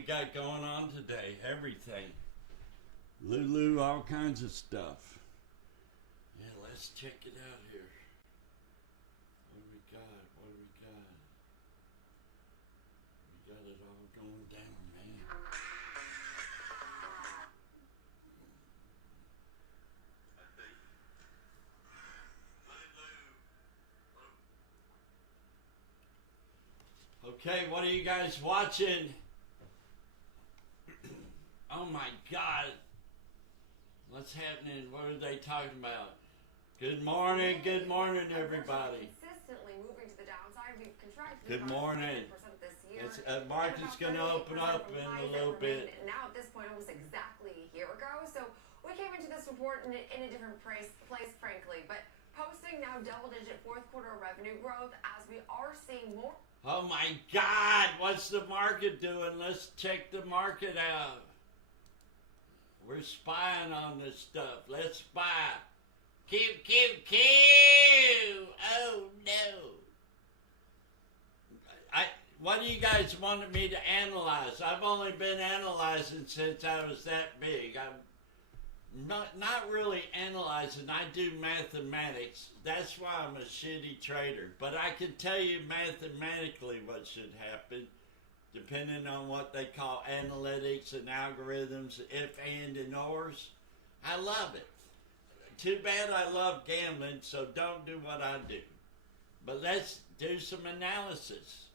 we got going on today? Everything. Lulu, all kinds of stuff. Yeah, let's check it out here. What do we got? What do we got? We got it all going down, man. Okay, what are you guys watching? Oh my God. What's happening? What are they talking about? Good morning, everybody. Consistently moving to the downside. We've contracted Good morning. this year. Market's going to open up in a little bit. Now at this point, almost exactly a year ago. So we came into this report in a different place, frankly. But posting now double-digit fourth quarter revenue growth as we are seeing more. Oh my God, what's the market doing? Let's check the market out. We're spying on this stuff. Let's spy. Q. Oh no. What do you guys wanted me to analyze? I've only been analyzing since I was that big. I'm not really analyzing. I do mathematics. That's why I'm a shitty trader. But I can tell you mathematically what should happen, depending on what they call analytics and algorithms, if, and ors. I love it. Too bad I love gambling, so don't do what I do. But let's do some analysis.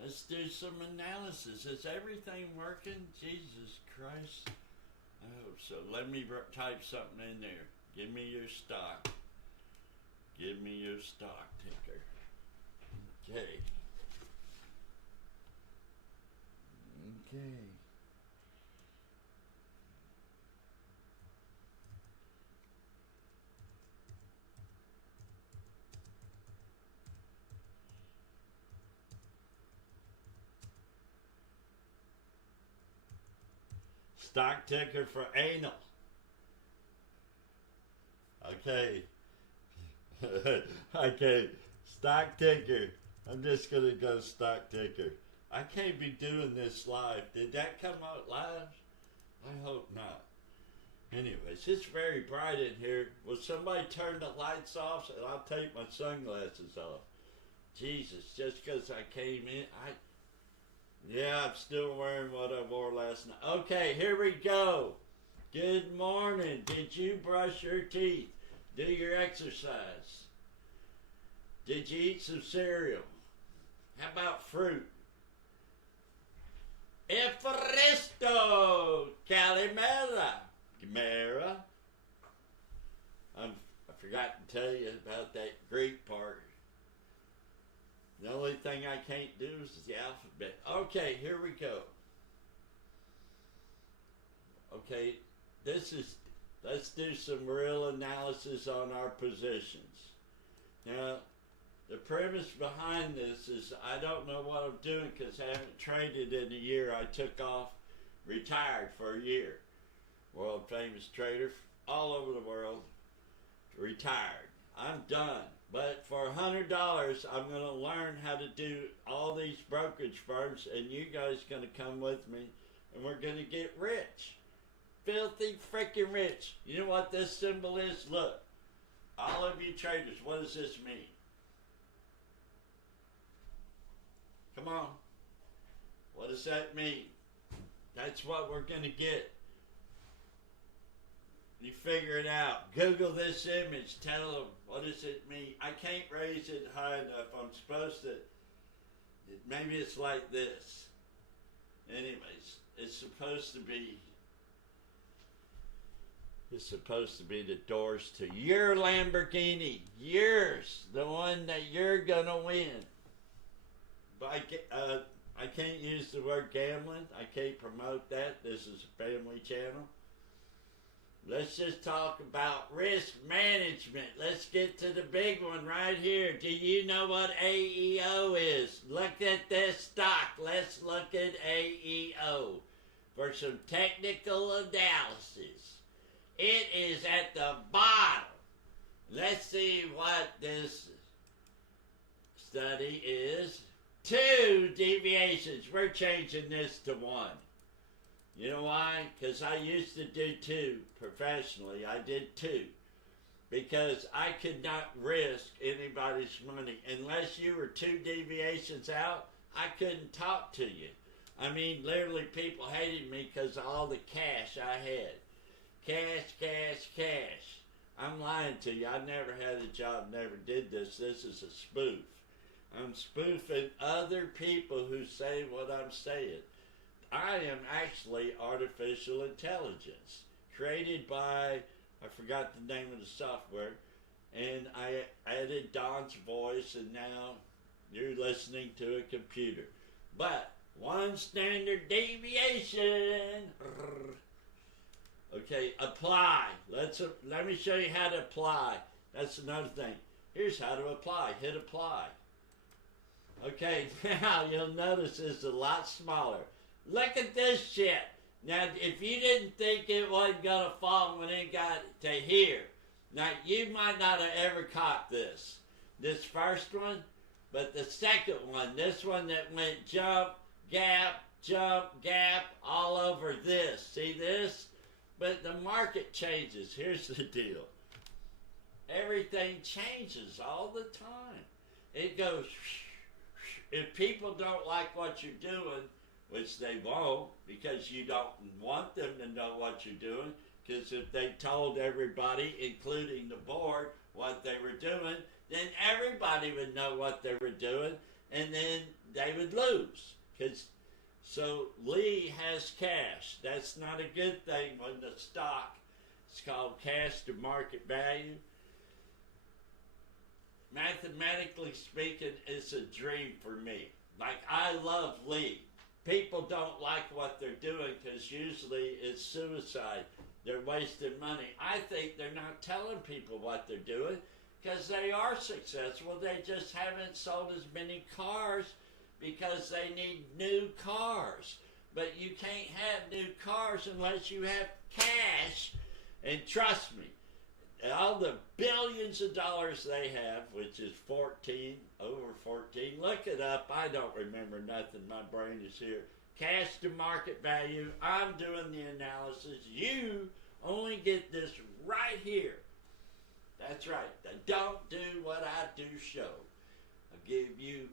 Let's do some analysis. Is everything working? Jesus Christ. I hope so. Let me type something in there. Give me your stock. Give me your stock ticker. Okay. Okay. Stock ticker for anal. Okay. Okay. Stock ticker. I'm just going to go stock ticker. I can't be doing this live. Did that come out live? I hope not. Anyways, it's very bright in here. Will somebody turn the lights off and I'll take my sunglasses off? Jesus, just because I came in, yeah, I'm still wearing what I wore last night. Okay, here we go. Good morning. Did you brush your teeth? Do your exercise? Did you eat some cereal? How about fruit? Efaristo Calimera. Chimera. I forgot to tell you about that Greek part. The only thing I can't do is the alphabet. Okay, here we go. Okay, let's do some real analysis on our positions. Now, the premise behind this is I don't know what I'm doing because I haven't traded in a year. I took off, retired for a year. World famous trader all over the world, retired. I'm done. But for $100, I'm going to learn how to do all these brokerage firms, and you guys going to come with me, and we're going to get rich. Filthy freaking rich. You know what this symbol is? Look, all of you traders, what does this mean? Come on. What does that mean? That's what we're going to get. You figure it out. Google this image. Tell them, what does it mean? I can't raise it high enough. I'm supposed to. Maybe it's like this. Anyways, it's supposed to be the doors to your Lamborghini. Yours. The one that you're going to win. But I can't use the word gambling. I can't promote that. This is a family channel. Let's just talk about risk management. Let's get to the big one right here. Do you know what AEO is? Look at this stock. Let's look at AEO for some technical analysis. It is at the bottom. Let's see what this study is. 2 deviations. We're changing this to 1. You know why? Because I used to do 2 professionally. I did 2. Because I could not risk anybody's money. Unless you were 2 deviations out, I couldn't talk to you. I mean, literally people hated me because of all the cash I had. Cash, cash, cash. I'm lying to you. I never had a job, never did this. This is a spoof. I'm spoofing other people who say what I'm saying. I am actually artificial intelligence created by, I forgot the name of the software, and I added Don's voice, and now you're listening to a computer. But 1 standard deviation. Okay, apply. Let me show you how to apply. That's another thing. Here's how to apply. Hit apply. Okay, now you'll notice it's a lot smaller. Look at this shit. Now, if you didn't think it wasn't going to fall when it got to here, now you might not have ever caught this. This first one, but the second one, this one that went jump, gap, all over this. See this? But the market changes. Here's the deal. Everything changes all the time. It goes, if people don't like what you're doing, which they won't, because you don't want them to know what you're doing, because if they told everybody, including the board, what they were doing, then everybody would know what they were doing, and then they would lose. So Lee has cash. That's not a good thing when the stock is called cash to market value. Mathematically speaking, it's a dream for me. Like, I love Lee. People don't like what they're doing because usually it's suicide. They're wasting money. I think they're not telling people what they're doing because they are successful. They just haven't sold as many cars because they need new cars. But you can't have new cars unless you have cash. And trust me, all the billions of dollars they have, which is over 14, look it up. I don't remember nothing. My brain is here. Cash to market value. I'm doing the analysis. You only get this right here. That's right. The Don't Do What I Do show. I'll give you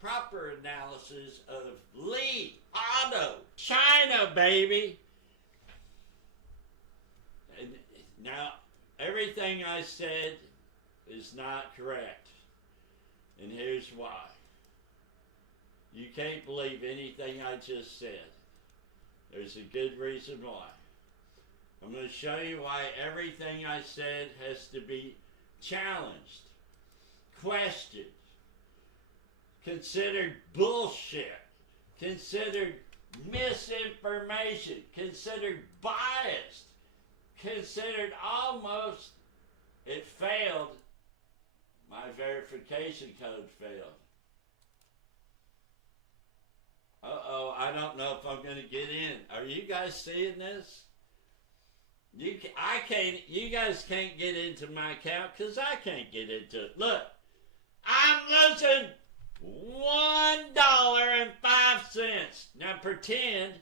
proper analysis of Lee Auto. China, baby. And now, everything I said is not correct. And here's why. You can't believe anything I just said. There's a good reason why. I'm going to show you why everything I said has to be challenged, questioned, considered bullshit, considered misinformation, considered biased, considered almost, it failed. My verification code failed. Uh-oh, I don't know if I'm going to get in. Are you guys seeing this? You guys can't get into my account because I can't get into it. Look, I'm losing $1.05. Now pretend,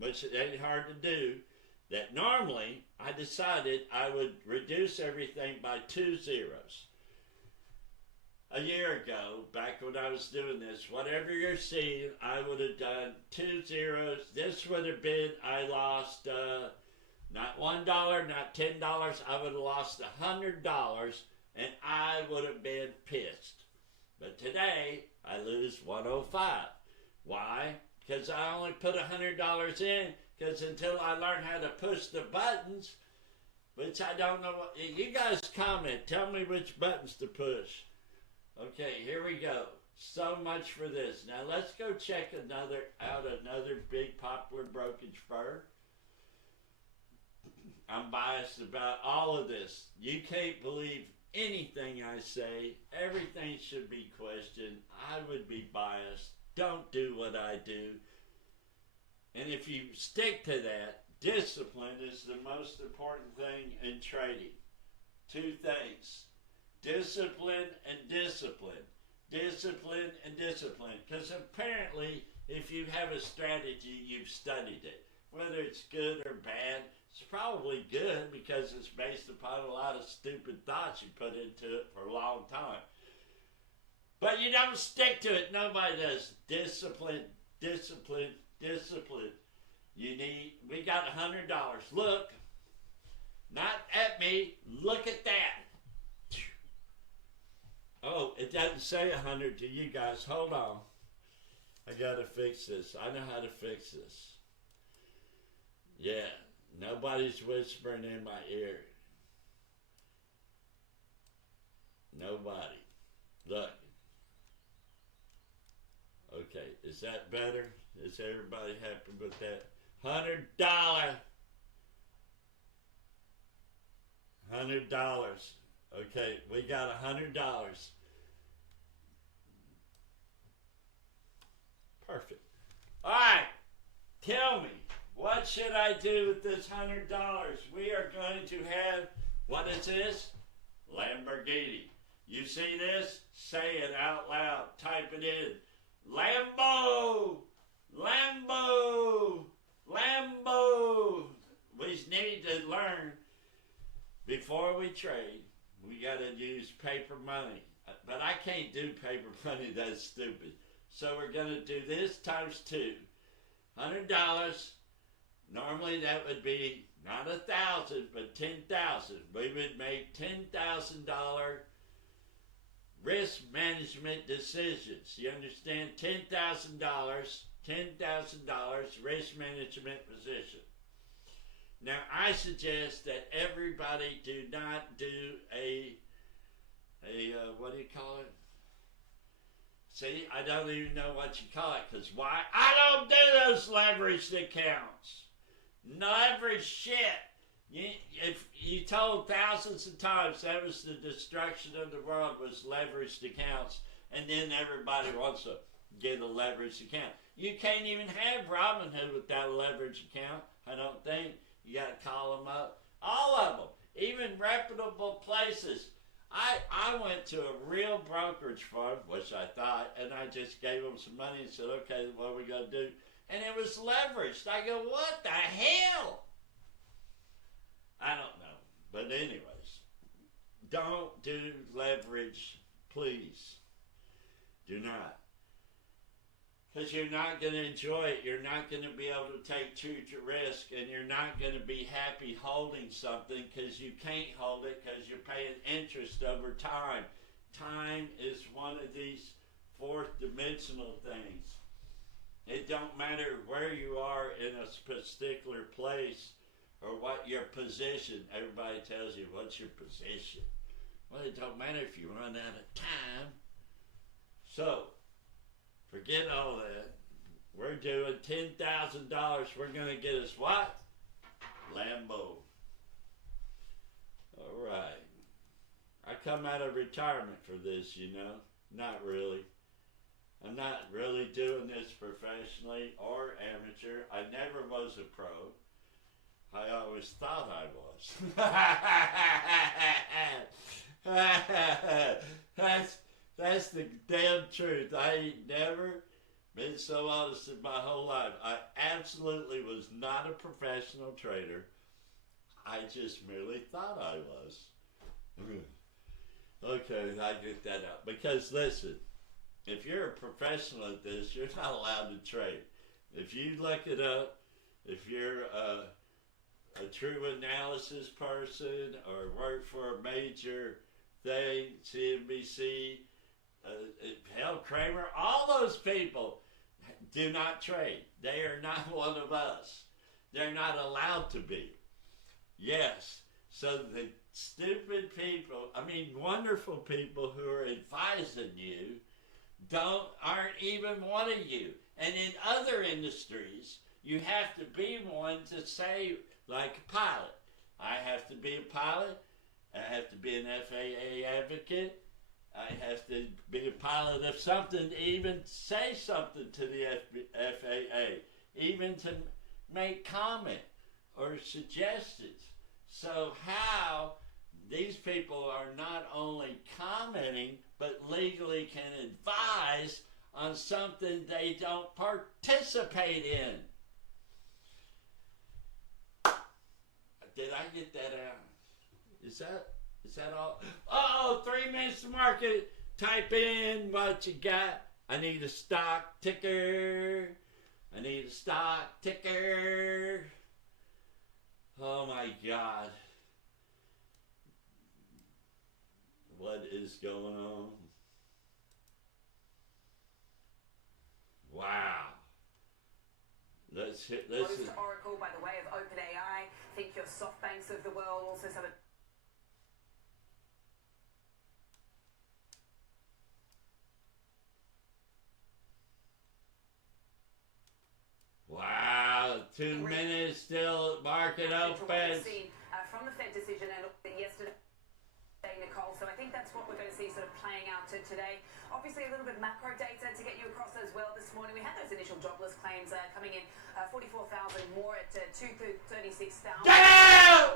which it ain't hard to do, that normally I decided I would reduce everything by 2 zeros. A year ago, back when I was doing this, whatever you're seeing, I would have done 2 zeros. This would have been, I lost not $1, not $10. I would have lost $100, and I would have been pissed. But today, I lose 105. Why? Because I only put $100 in, because until I learn how to push the buttons, which I don't know what, you guys comment, tell me which buttons to push. Okay, here we go. So much for this. Now let's go check another big popular brokerage firm. I'm biased about all of this. You can't believe anything I say. Everything should be questioned. I would be biased. Don't do what I do. And if you stick to that, discipline is the most important thing in trading. 2 things. Discipline and discipline. discipline, and discipline. Because apparently, if you have a strategy, you've studied it. Whether it's good or bad, it's probably good because it's based upon a lot of stupid thoughts you put into it for a long time. But you don't stick to it. Nobody does. Discipline, discipline, discipline. We got $100. Look, not at me. Look at that. Oh, it doesn't say 100 to you guys. Hold on. I gotta fix this. I know how to fix this. Yeah, nobody's whispering in my ear. Nobody. Look. Okay, is that better? Is everybody happy with that? $100. $100. Okay, we got $100. Perfect. All right, tell me, what should I do with this $100? We are going to have, what is this? Lamborghini. You see this? Say it out loud. Type it in. Lambo! Lambo! Lambo! We need to learn, before we trade, we got to use paper money. But I can't do paper money, that's stupid. So we're going to do this times 2. $100. Normally that would be not 1,000, but 10,000. We would make $10,000 risk management decisions. You understand? $10,000, $10,000 risk management position. Now I suggest that everybody do not do a what do you call it? See, I don't even know what you call it, because why? I don't do those leveraged accounts. Leveraged shit. If you told thousands of times that was the destruction of the world, was leveraged accounts, and then everybody wants to get a leveraged account. You can't even have Robinhood without a leveraged account, I don't think. You got to call them up. All of them. Even reputable places. I went to a real brokerage firm, which I thought, and I just gave them some money and said, okay, what are we going to do? And it was leveraged. I go, what the hell? I don't know. But anyways, don't do leverage, please. Do not. Because you're not going to enjoy it. You're not going to be able to take true risk, and you're not going to be happy holding something because you can't hold it because you're paying interest over time. Time is one of these fourth dimensional things. It don't matter where you are in a particular place or what your position. Everybody tells you, what's your position? Well, it don't matter if you run out of time. So, forget all that. We're doing $10,000. We're going to get us what? Lambo. All right. I come out of retirement for this, you know. Not really. I'm not really doing this professionally or amateur. I never was a pro. I always thought I was. That's the damn truth. I ain't never been so honest in my whole life. I absolutely was not a professional trader. I just merely thought I was. Okay, I get that out. Because listen, if you're a professional at this, you're not allowed to trade. If you look it up, if you're a true analysis person or work for a major thing, CNBC, hell, Kramer, all those people do not trade. They are not one of us. They're not allowed to be. Yes, so the stupid people, wonderful people who are advising you aren't even one of you. And in other industries, you have to be one to say, like a pilot. I have to be a pilot. I have to be an FAA advocate. I have to be a pilot of something to even say something to the FAA, even to make comment or suggestions. So how these people are not only commenting, but legally can advise on something they don't participate in. Did I get that out? Is that all? Oh, 3 minutes to market. Type in what you got. I need a stock ticker. I need a stock ticker. Oh my God. What is going on? Wow. Let's hit. Close to Oracle by the way of OpenAI. Think your SoftBanks of the world, also some of. Wow, 2 minutes still. Market opens. From the Fed decision and yesterday, Nicole. So I think that's what we're going to see sort of playing out today. Obviously, a little bit of macro data to get you across as well this morning. We had those initial jobless claims coming in, 44,000 more at 236,000. That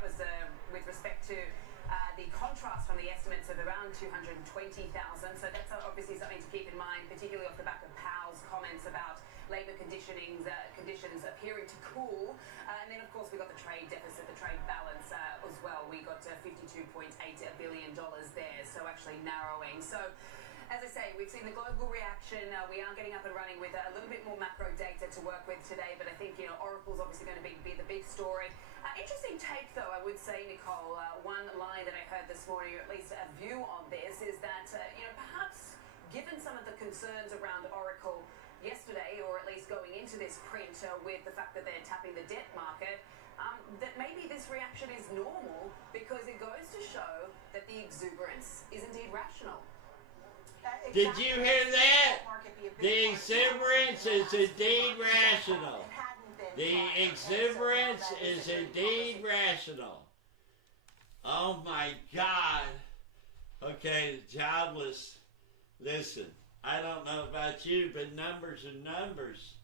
was with respect to the contrast from the estimates of around 220,000. So that's obviously something to keep in mind, particularly off the back of Powell's comments about labour conditions appearing to cool. And then, of course, we got the trade deficit, the trade balance as well. We got $52.8 billion there, so actually narrowing. So, as I say, we've seen the global reaction. We are getting up and running with a little bit more macro data to work with today, but I think, Oracle's obviously going to be the big story. Interesting take, though, I would say, Nicole. One line that I heard this morning, or at least a view on this, is that, perhaps given some of the concerns around Oracle yesterday, or at least going into this print with the fact that they're tapping the debt market, that maybe this reaction is normal because it goes to show that the exuberance is indeed rational. Exactly. Did you hear that? The exuberance is indeed rational. The exuberance is indeed rational. Oh my God. Okay, jobless. Listen, I don't know about you, but numbers are numbers.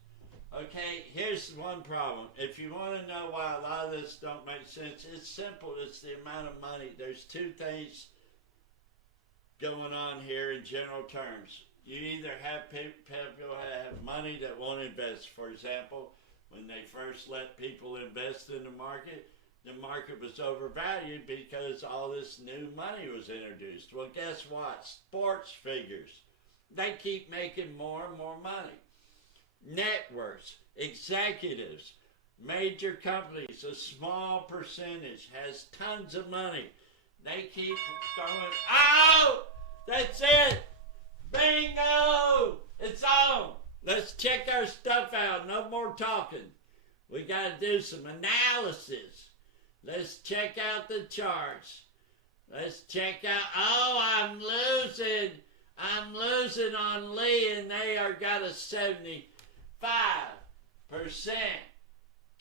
Okay, here's one problem. If you want to know why a lot of this don't make sense, it's simple. It's the amount of money. There's two things going on here in general terms. You either have people have money that won't invest. For example, when they first let people invest in the market was overvalued because all this new money was introduced. Well, guess what? Sports figures. They keep making more and more money. Networks, executives, major companies, a small percentage has tons of money. They keep throwing, oh, that's it. Bingo, it's on. Let's check our stuff out. No more talking. We got to do some analysis. Let's check out the charts. Let's check out, oh, I'm losing on Lee, and they are got a 75%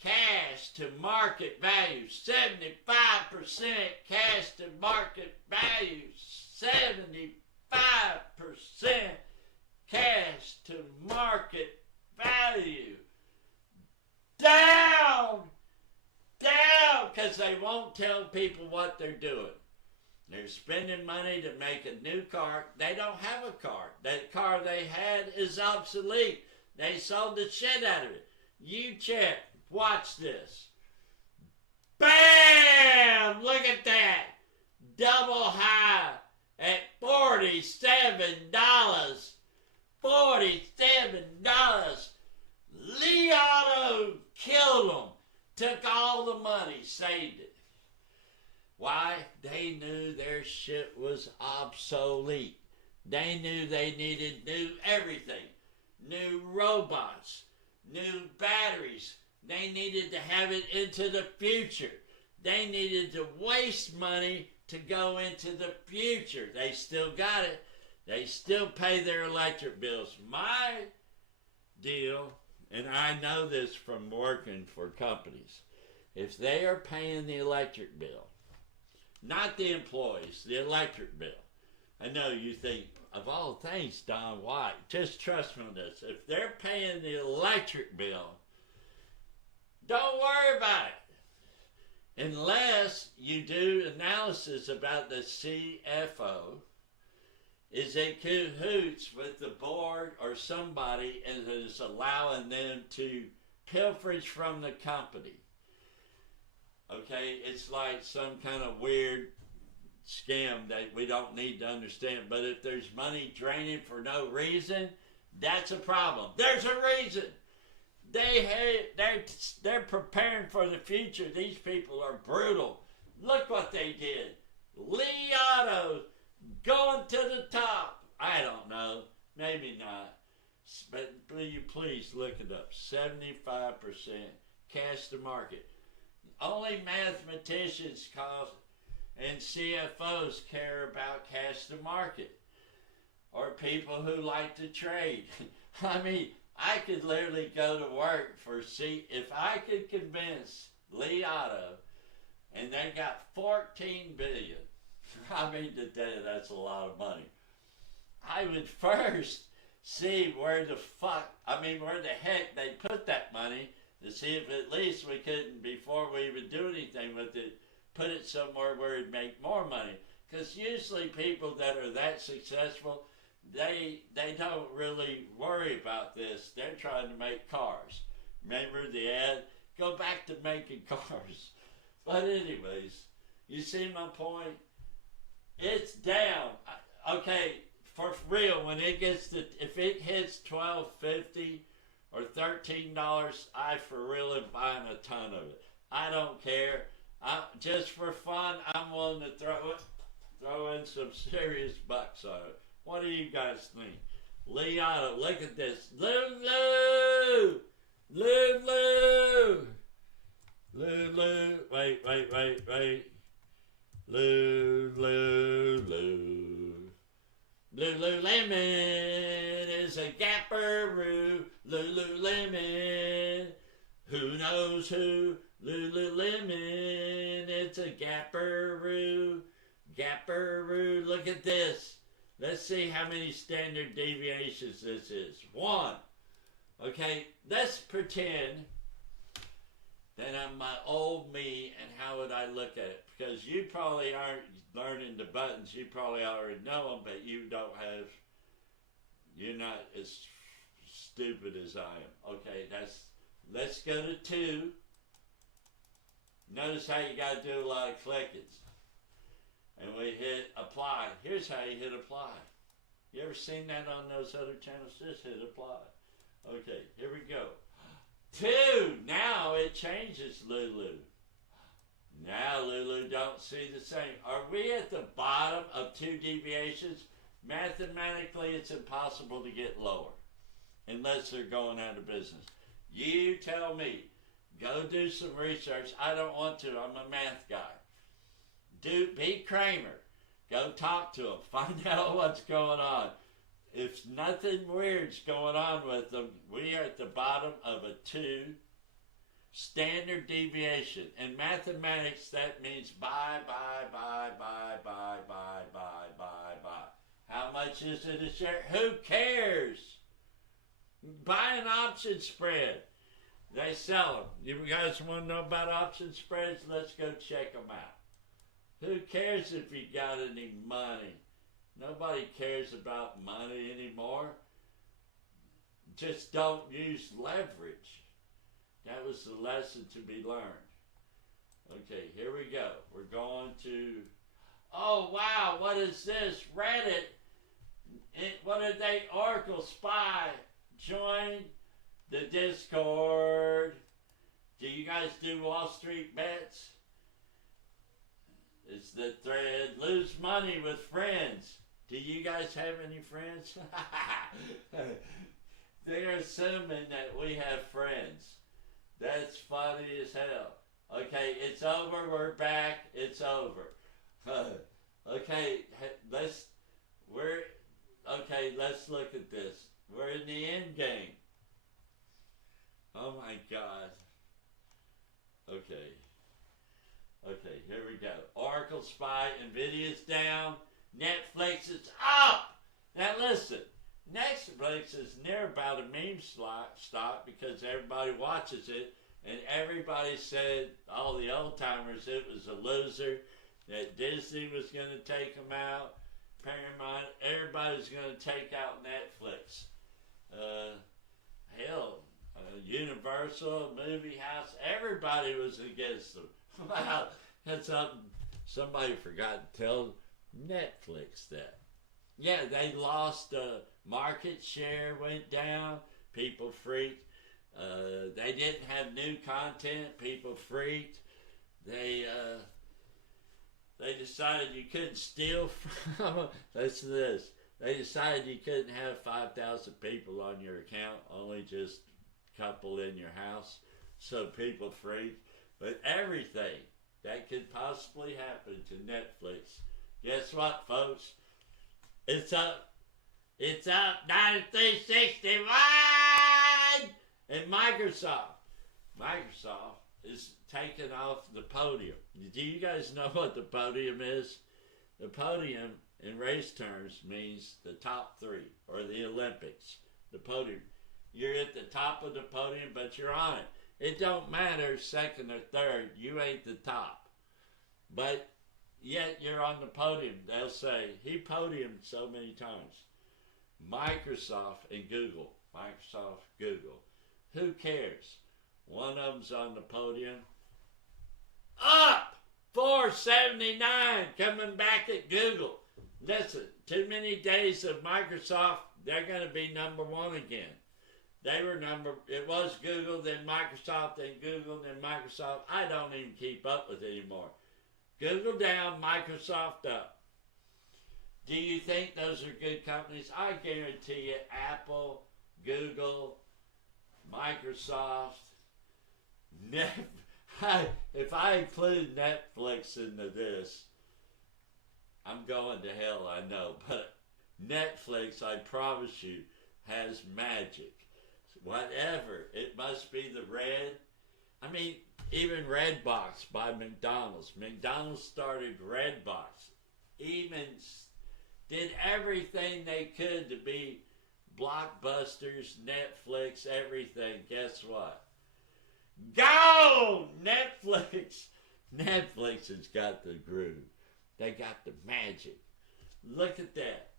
cash to market value. 75% cash to market value. 75% cash to market value. Down, because they won't tell people what they're doing. They're spending money to make a new car. They don't have a car. That car they had is obsolete. They sold the shit out of it. You check. Watch this. Bam! Look at that. Double high at $47. $47. Li Auto killed them. Took all the money. Saved it. Why? They knew their shit was obsolete. They knew they needed new everything. New robots. New batteries. They needed to have it into the future. They needed to waste money to go into the future. They still got it. They still pay their electric bills. My deal, and I know this from working for companies, if they are paying the electric bill, not the employees, the electric bill. I know you think, of all things, Don, why? Just trust me on this. If they're paying the electric bill, don't worry about it. unless you do analysis about the CFO, is in cahoots with the board or somebody and is allowing them to pilferage from the company. Okay, it's like some kind of weird scam that we don't need to understand. But if there's money draining for no reason, that's a problem. There's a reason. They're preparing for the future. These people are brutal. Look what they did. Lee Auto going to the top. I don't know. Maybe not. But will you please look it up. 75% cash to market. Only mathematicians and CFOs care about cash to market. Or people who like to trade. I mean, I could literally go to work if I could convince Lee Auto, and they got $14 billion. I mean, today that's a lot of money. I would first see where the heck they put that money to see if at least we couldn't, before we even do anything with it, put it somewhere where it'd make more money. Because usually people that are that successful, they don't really worry about this. They're trying to make cars. Remember the ad? Go back to making cars. But anyways, you see my point? It's down. Okay, for real, when it gets to, if it hits $12.50 or $13, I for real am buying a ton of it. I don't care. Just for fun, I'm willing to throw in some serious bucks on it. What do you guys think? Lee Auto, look at this. Lulu! Lulu! Lulu! Wait. Lulu. Lululemon is a gapperoo. Lululemon. Who knows who? Lululemon. It's a gapperoo. Gapperoo. Look at this. Let's see how many standard deviations this is. 1. Okay, let's pretend that I'm my old me, and how would I look at it? Because you probably aren't learning the buttons. You probably already know them, but you're not as stupid as I am. Okay, let's go to 2. Notice how you got to do a lot of clickings. And we hit apply. Here's how you hit apply. You ever seen that on those other channels? Just hit apply. Okay, here we go. 2. Now it changes Lulu. Now Lulu don't see the same. Are we at the bottom of 2 deviations? Mathematically, it's impossible to get lower unless they're going out of business. You tell me. Go do some research. I don't want to. I'm a math guy. Be Kramer. Go talk to him. Find out what's going on. If nothing weird's going on with them, we are at the bottom of a 2 standard deviation. In mathematics, that means buy. How much is it a share? Who cares? Buy an option spread. They sell them. You guys want to know about option spreads? Let's go check them out. Who cares if you got any money? Nobody cares about money anymore. Just don't use leverage. That was the lesson to be learned. Okay, here we go. We're going to... Oh, wow, what is this? Reddit. What did they? Oracle Spy. Join the Discord. Do you guys do Wall Street bets? It's the thread. Lose money with friends. Do you guys have any friends? They're assuming that we have friends. That's funny as hell. Okay, it's over. We're back. It's over. Okay, let's look at this. We're in the end game. Oh my God. Okay, here we go. Oracle Spy, Nvidia's down. Netflix is up. Now listen, Netflix is near about a meme stock because everybody watches it. And everybody said, all the old timers, it was a loser, that Disney was going to take them out, Paramount, everybody's going to take out Netflix. Hell, Universal, Movie House, everybody was against them. Wow, that's something somebody forgot to tell Netflix that. Yeah, they lost, market share went down, people freaked. They didn't have new content, people freaked. They decided you couldn't steal from, listen to this, they decided you couldn't have 5,000 people on your account, only just a couple in your house, so people freaked. But everything that could possibly happen to Netflix, guess what, folks? It's up 9361! And Microsoft is taking off the podium. Do you guys know what the podium is? The podium in race terms means the top three, or the Olympics. The podium. You're at the top of the podium, but you're on it. It don't matter second or third, you ain't the top. But yet you're on the podium. They'll say, he podiumed so many times. Microsoft and Google. Microsoft, Google. Who cares? One of them's on the podium. Up! 479 coming back at Google. Listen, too many days of Microsoft, they're going to be number one again. They were it was Google, then Microsoft, then Google, then Microsoft. I don't even keep up with it anymore. Google down, Microsoft up. Do you think those are good companies? I guarantee you, Apple, Google, Microsoft, if I include Netflix into this, I'm going to hell, I know. But Netflix, I promise you, has magic. Whatever. It must be the red. I mean, even Redbox by McDonald's. McDonald's started Redbox. Even did everything they could to be Blockbusters, Netflix, everything. Guess what? Go! Netflix! Netflix has got the groove. They got the magic. Look at that.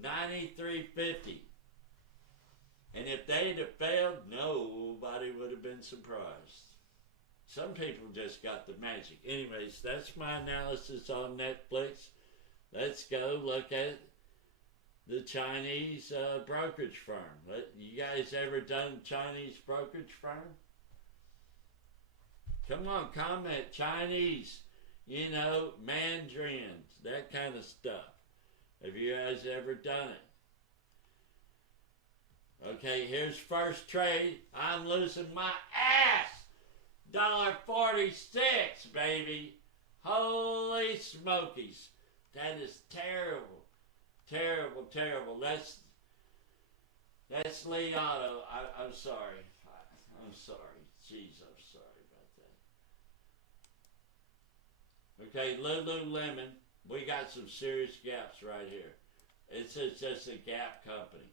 93.50. And if they'd have failed, nobody would have been surprised. Some people just got the magic. Anyways, that's my analysis on Netflix. Let's go look at the Chinese brokerage firm. You guys ever done Chinese brokerage firm? Come on, comment. Chinese, Mandarins, that kind of stuff. Have you guys ever done it? Okay, here's first trade. I'm losing my ass. $1.46, baby. Holy smokies. That is terrible. Terrible, terrible. That's Lee Otto. I'm sorry. I'm sorry. Jeez, I'm sorry about that. Okay, Lululemon. We got some serious gaps right here. It's just a gap company.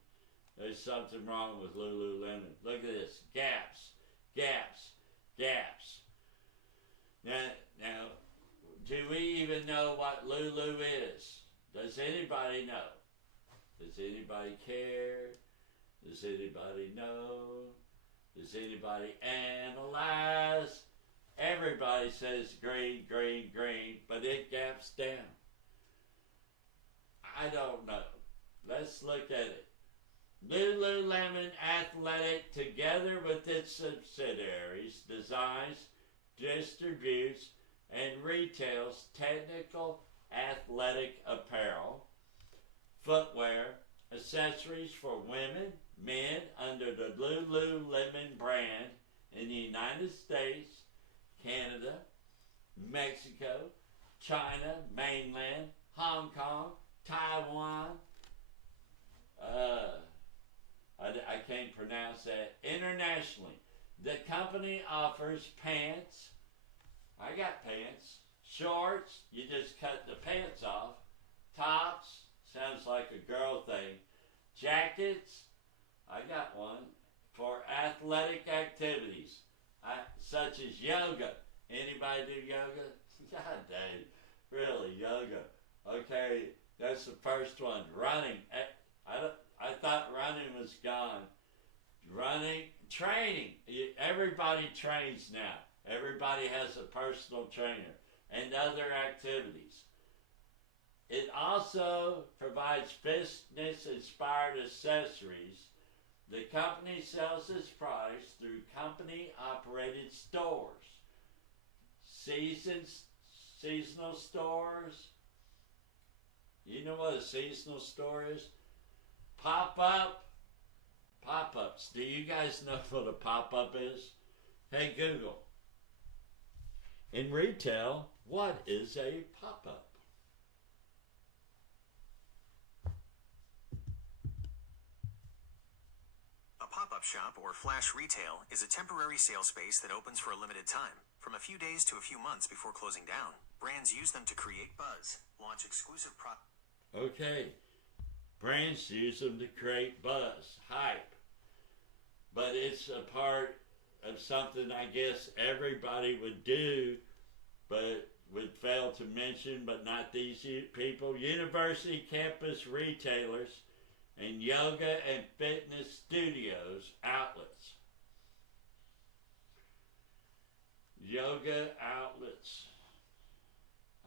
There's something wrong with Lululemon. Look at this. Gaps. Gaps. Gaps. Now, do we even know what Lulu is? Does anybody know? Does anybody care? Does anybody know? Does anybody analyze? Everybody says green, green, green, but it gaps down. I don't know. Let's look at it. Lululemon Athletic, together with its subsidiaries, designs, distributes, and retails technical athletic apparel, footwear, accessories for women, men under the Lululemon brand in the United States, Canada, Mexico, China, mainland, Hong Kong, Taiwan, I can't pronounce that, internationally. The company offers pants. I got pants. Shorts, you just cut the pants off. Tops, sounds like a girl thing. Jackets, I got one, for athletic activities. such as yoga. Anybody do yoga? God dang, really, yoga. Okay, that's the first one. Running. I thought running was gone. Running, training. Everybody trains now. Everybody has a personal trainer and other activities. It also provides fitness-inspired accessories. The company sells its products through company-operated stores, seasonal stores. You know what a seasonal store is? Pop-ups. Do you guys know what a pop-up is? Hey, Google. In retail, what is a pop-up? A pop-up shop or flash retail is a temporary sales space that opens for a limited time, from a few days to a few months before closing down. Brands use them to create buzz, launch exclusive products. Okay. Brands use them to create buzz, hype. But it's a part of something I guess everybody would do, but would fail to mention, but not these people. University campus retailers and yoga and fitness studios outlets. Yoga outlets.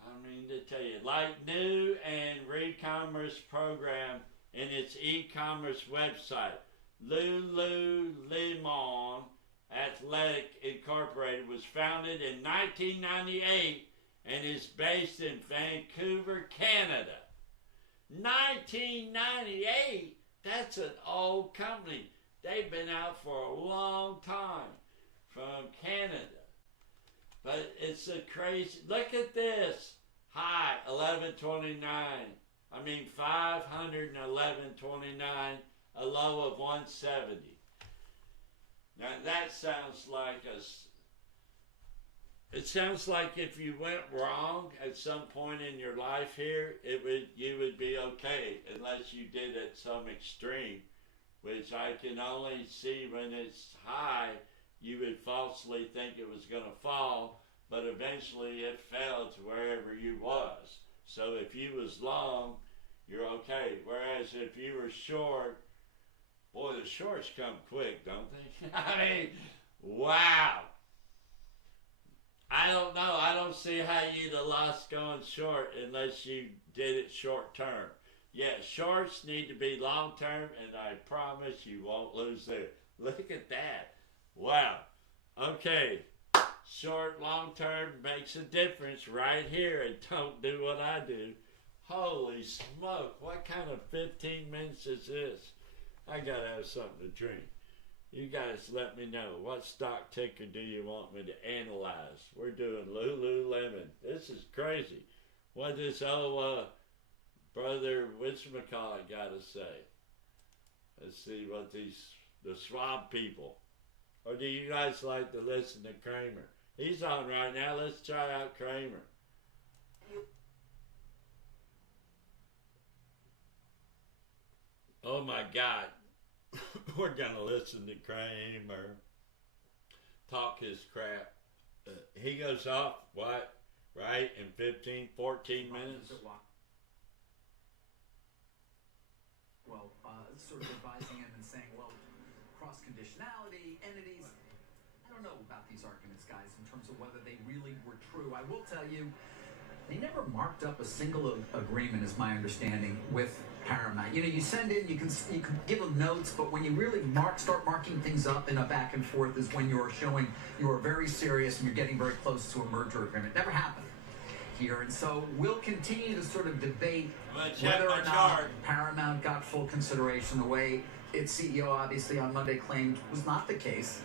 I mean to tell you, like new and re-commerce program in its e-commerce website, Lululemon Athletic Incorporated was founded in 1998 and is based in Vancouver, Canada. 1998? That's an old company. They've been out for a long time from Canada. But it's a crazy, look at this. High, 1129. I mean, 511.29, a low of 170. Now that sounds like it sounds like if you went wrong at some point in your life here, you would be okay unless you did at some extreme, which I can only see when it's high. You would falsely think it was going to fall, but eventually it fell to wherever you was. So if you was long, you're okay. Whereas if you were short, boy, the shorts come quick, don't they? I mean, wow. I don't know. I don't see how you'd have lost going short unless you did it short term. Yeah, shorts need to be long term, and I promise you won't lose there. Look at that. Wow. Okay. Short, long term makes a difference right here, and don't do what I do. Holy smoke. What kind of 15 minutes is this? I gotta have something to drink. You guys let me know. What stock ticker do you want me to analyze? We're doing Lululemon. This is crazy. What does old brother whatchamacallit got to say? Let's see what the Schwab people. Or do you guys like to listen to Kramer? He's on right now. Let's try out Kramer. Oh my God. We're going to listen to Kramer talk his crap. He goes off, what, right, in 15, 14 minutes? Well, sort of advising him and saying, well, cross-conditionality, entities, I don't know about these arguments, guys, in terms of whether they really were true. I will tell you, they never marked up a single agreement, is my understanding, with Paramount. You know, you send in, you can give them notes, but when you really start marking things up in a back and forth is when you're showing you are very serious and you're getting very close to a merger agreement. Never happened here, and so we'll continue to sort of debate whether or not Paramount got full consideration the way its CEO obviously on Monday claimed was not the case.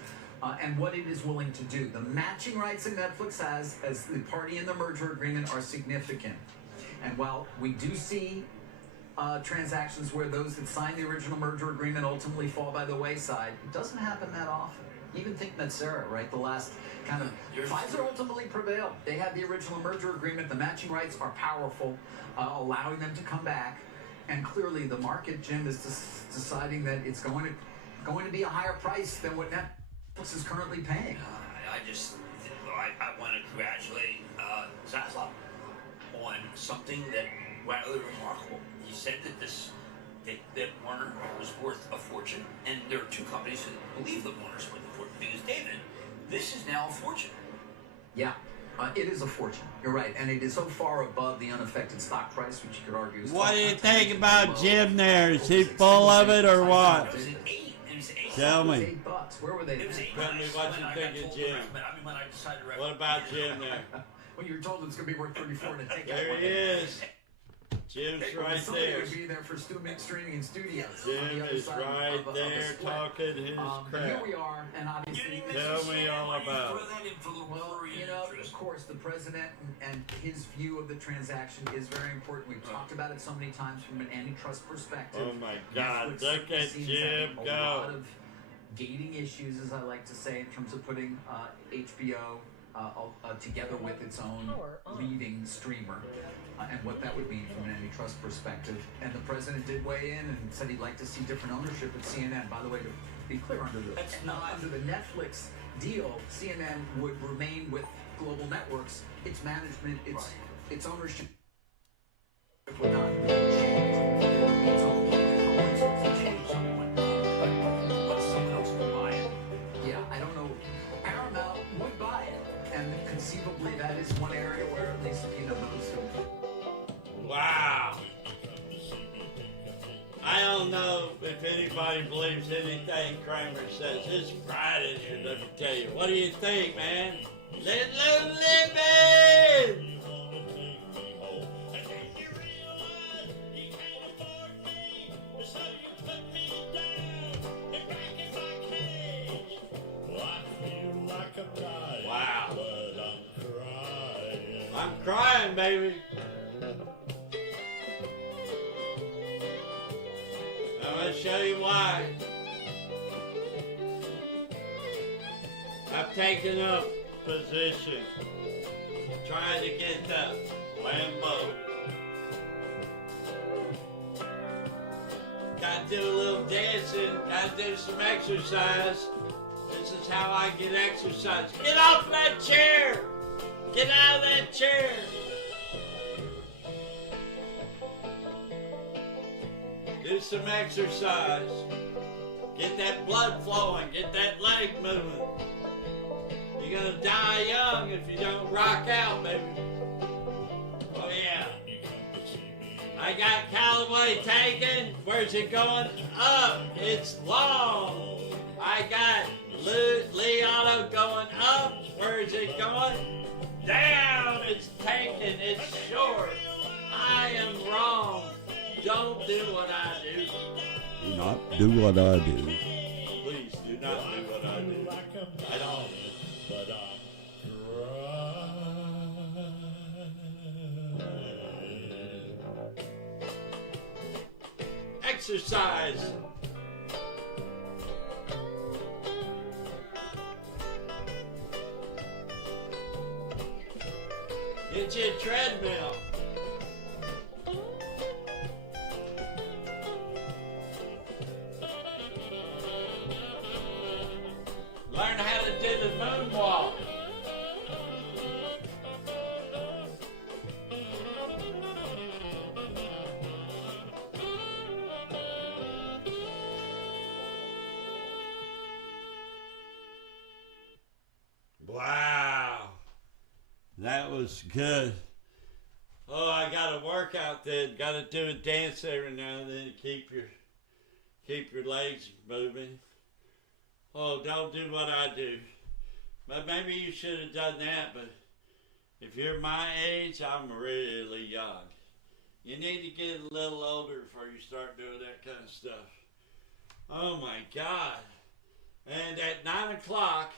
And what it is willing to do. The matching rights that Netflix has as the party in the merger agreement are significant. And while we do see transactions where those that signed the original merger agreement ultimately fall by the wayside, it doesn't happen that often. Even think Metsera, right? The last kind of Pfizer ultimately prevailed. They had the original merger agreement. The matching rights are powerful, allowing them to come back. And clearly the market, Jim, is deciding that it's going to be a higher price than what Netflix is currently paying. I want to congratulate Zaslav on something that rather remarkable. He said that that Warner was worth a fortune, and there are two companies that believe that Warner's worth a fortune. Because David, this is now a fortune. Yeah, it is a fortune. You're right, and it is so far above the unaffected stock price, which you could argue is. What do you think about Jim there? Is he full of it or what? It was an 8. It was 8. Tell It was me. $8. Where were they? It was 8. Tell me what you think of Jim. When I decided to What about Jim there? When you were told it's going to be worth 34 and a ticket. There he is. Jim's right Somebody there. would be there for streaming in studios. Jim on the other is side right of the there split. talking his But here crap. we are, and obviously. Tell me all about it. Well, of course, the president and his view of the transaction is very important. We've talked about it so many times from an antitrust perspective. Oh my God, Netflix look at seems Jim to have go. a lot of gating issues, as I like to say, in terms of putting HBO together with its own leading streamer. And what that would mean from an antitrust perspective. And the president did weigh in and said he'd like to see different ownership at CNN. By the way, to be clear, under the Netflix deal, CNN would remain with Global Networks. Its management, its ownership would not change. Its own But someone else will buy it. Yeah, I don't know. Paramount would buy it, and conceivably that is one area where at least those who. Wow. I don't know if anybody believes anything Kramer says. It's Friday here, let me tell you. What do you think, man? Little living! Wow. I'm crying, baby. I'm going to show you why. I've taken up position trying to get the Lambo. Gotta do a little dancing, gotta do some exercise. This is how I get exercise. Get off that chair! Get out of that chair! Do some exercise. Get that blood flowing. Get that leg moving. You're gonna die young if you don't rock out, baby. Oh yeah. I got Callaway taken. Where's it going? Up. It's long. I got Leonardo going up. Where's it going? Down. It's tanking. It's short. I am wrong. Don't do what I do. Do not do what I do. Please do not do what I do. I don't. Exercise. Get you a treadmill. Learn how to do the moonwalk. Wow. That was good. Oh, I got to work out then. Got to do a dance every now and then to keep your legs moving. Oh, don't do what I do. But maybe you should have done that, but if you're my age, I'm really young. You need to get a little older before you start doing that kind of stuff. Oh my God. And at 9 o'clock,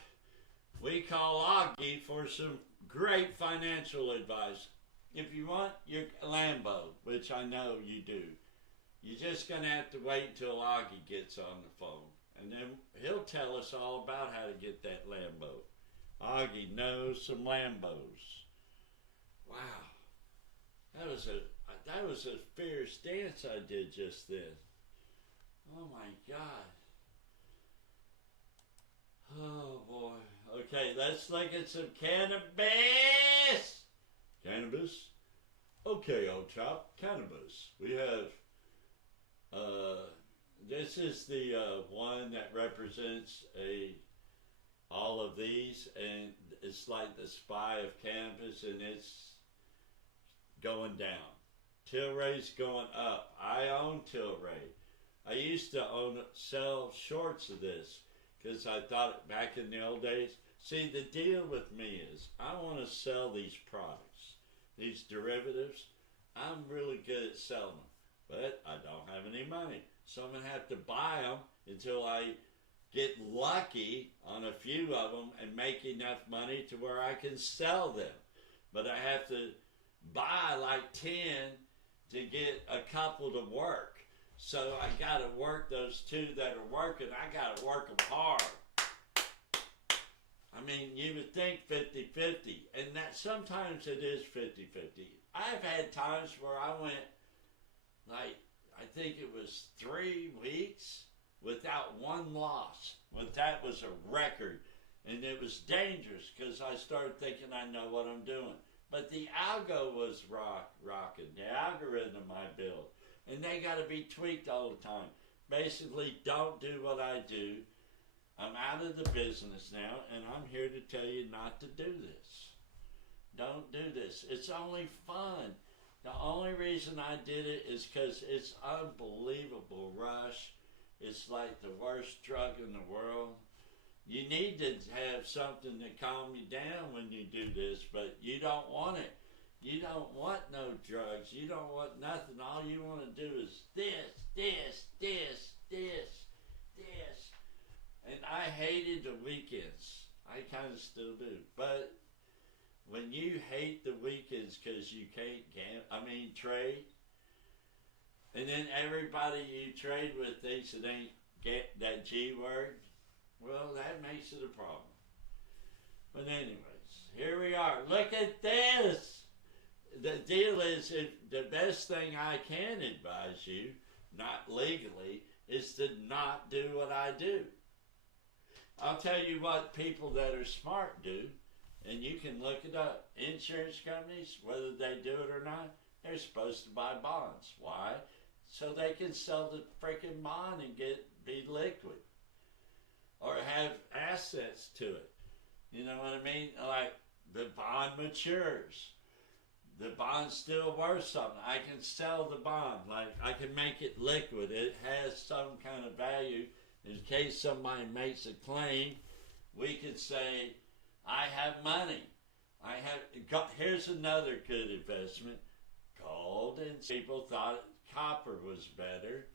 we call Augie for some great financial advice. If you want your Lambo, which I know you do, you're just going to have to wait until Augie gets on the phone. And then he'll tell us all about how to get that Lambo. Augie knows some Lambos. Wow. That was a fierce dance I did just then. Oh my God. Oh boy. Okay, let's look at some cannabis. Cannabis? Okay, old chop, cannabis. We have, this is the one that represents all of these, and it's like the spy of cannabis, and it's going down. Tilray's going up. I own Tilray. I used to sell shorts of this because I thought back in the old days. See, the deal with me is I want to sell these products, these derivatives. I'm really good at selling them, but I don't have any money. So I'm going to have to buy them until I get lucky on a few of them and make enough money to where I can sell them. But I have to buy like 10 to get a couple to work. So I got to work those 2 that are working. I got to work them hard. I mean, you would think 50-50, and that sometimes it is 50-50. I've had times where I went, like, I think it was 3 weeks without one loss. But that was a record, and it was dangerous because I started thinking I know what I'm doing. But the algo was rocking, the algorithm I built, and they got to be tweaked all the time. Basically, don't do what I do. I'm out of the business now, and I'm here to tell you not to do this. Don't do this. It's only fun. The only reason I did it is because it's unbelievable rush. It's like the worst drug in the world. You need to have something to calm you down when you do this, but you don't want it. You don't want no drugs. You don't want nothing. All you want to do is this. And I hated the weekends. I kind of still do. But when you hate the weekends because you can't trade, and then everybody you trade with thinks it ain't get that G word, well, that makes it a problem. But anyways, here we are. Look at this. The deal is, the best thing I can advise you, not legally, is to not do what I do. I'll tell you what people that are smart do, and you can look it up. Insurance companies, whether they do it or not, they're supposed to buy bonds. Why? So they can sell the freaking bond and be liquid. Or have assets to it. You know what I mean? Like, the bond matures. The bond's still worth something. I can sell the bond. Like, I can make it liquid. It has some kind of value. In case somebody makes a claim, we could say, I have money. Here's another good investment. Gold. And people thought copper was better.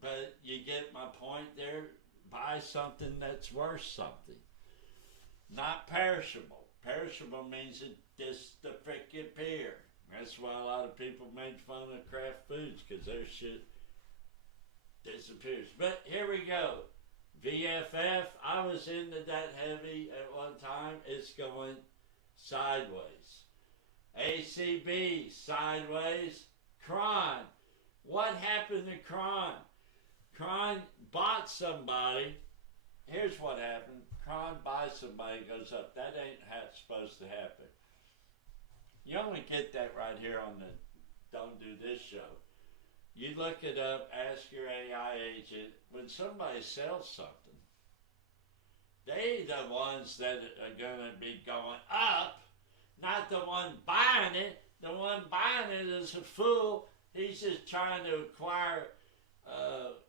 But you get my point there. Buy something that's worth something. Not perishable. Perishable means it just to frickin' appear. That's why a lot of people made fun of Kraft Foods, because their shit disappears. But here we go. VFF, I was into that heavy at one time. It's going sideways. ACB, sideways. Kron. What happened to Kron? Kron bought somebody. Here's what happened. Kron buys somebody, goes up. That ain't how it's supposed to happen. You only get that right here on the Don't Do This show. You look it up, ask your AI agent. When somebody sells something, they the ones that are going to be going up, not the one buying it. The one buying it is a fool. He's just trying to acquire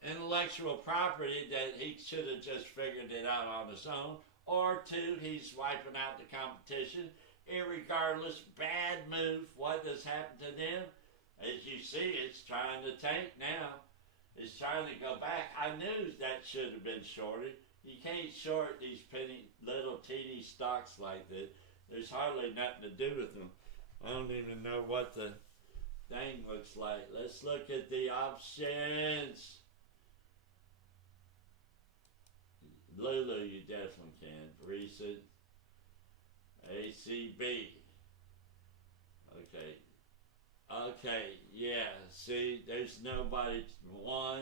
intellectual property that he should have just figured it out on his own. Or 2, he's wiping out the competition. Irregardless, bad move. What has happened to them? As you see, it's trying to tank now. It's trying to go back. I knew that should have been shorted. You can't short these penny, little teeny stocks like this. There's hardly nothing to do with them. I don't even know what the thing looks like. Let's look at the options. Lulu, you definitely can. Recent. ACB. Okay, yeah. See, there's nobody. 1,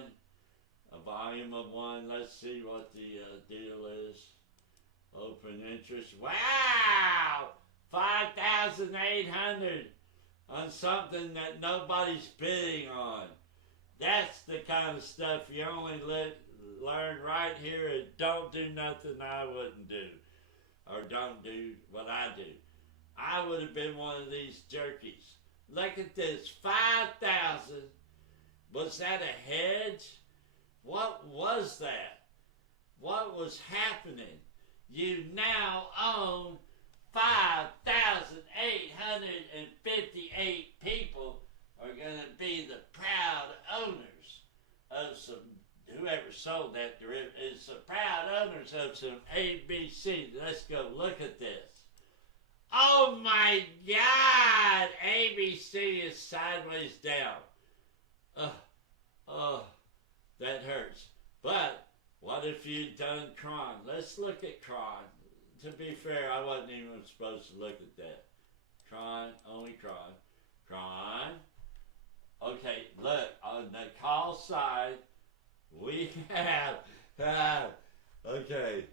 a volume of 1. Let's see what the deal is. Open interest. Wow! 5,800 on something that nobody's bidding on. That's the kind of stuff you only learn right here and don't do nothing I wouldn't do. Or don't do what I do. I would have been one of these jerkies. Look at this, 5,000. Was that a hedge? What was that? What was happening? You now own 5,858 people are going to be the proud owners of some, whoever sold that derivative is the proud owners of some ABC. Let's go look at this. Oh my God! ABC is sideways down. That hurts. But what if you'd done Cron? Let's look at Cron. To be fair, I wasn't even supposed to look at that. Cron, only Cron. Cron. Okay, look, on the call side, we have, okay,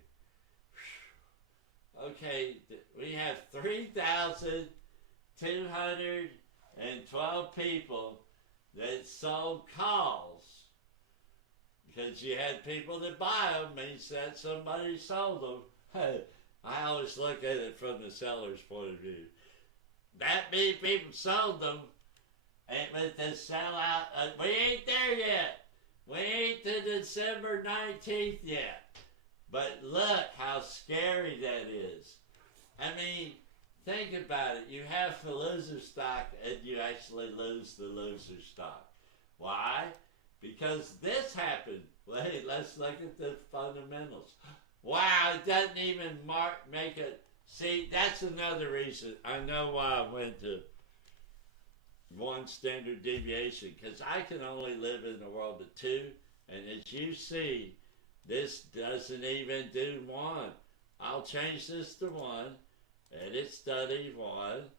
we have 3,212 people that sold calls. Because you had people that buy them, means that somebody sold them. I always look at it from the seller's point of view. That many people sold them, and with the sellout, we ain't there yet. We ain't to December 19th yet. But look how scary that is. I mean, think about it. You have the loser stock, and you actually lose the loser stock. Why? Because this happened. Wait, let's look at the fundamentals. Wow, it doesn't even make it. See, that's another reason. I know why I went to one standard deviation, because I can only live in the world of two. And as you see, this doesn't even do one. I'll change this to one. Edit study one.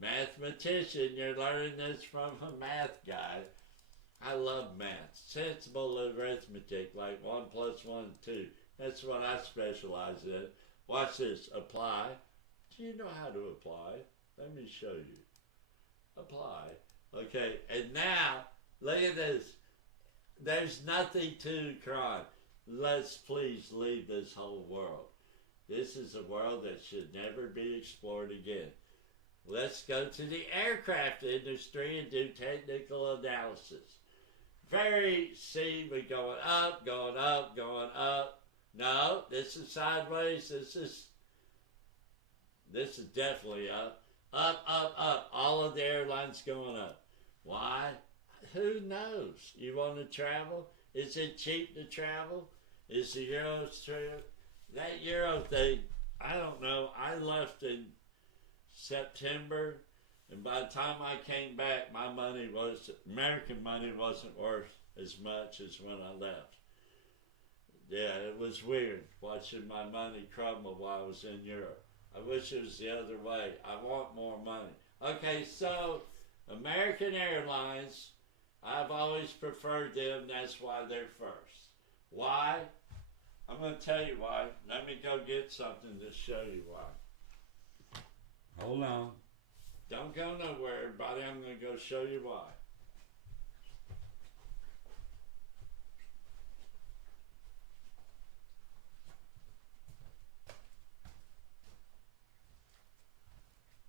Mathematician, you're learning this from a math guy. I love math. Sensible arithmetic, like 1 + 1 = 2. That's what I specialize in. Watch this. Apply. Do you know how to apply? Let me show you. Apply. Okay, and now, look at this. There's nothing to cry. Let's please leave this whole world. This is a world that should never be explored again. Let's go to the aircraft industry and do technical analysis. See, we're going up, going up, going up. No, this is sideways. This is definitely up. Up, up, up. All of the airlines going up. Why? Who knows? You want to travel? Is it cheap to travel? Is the Euro trip? That Euro thing, I don't know. I left in September, and by the time I came back, my money American money wasn't worth as much as when I left. Yeah, it was weird watching my money crumble while I was in Europe. I wish it was the other way. I want more money. Okay, so American Airlines, I've always preferred them. That's why they're first. Why? I'm going to tell you why. Let me go get something to show you why. Hold on. Don't go nowhere, everybody. I'm going to go show you why.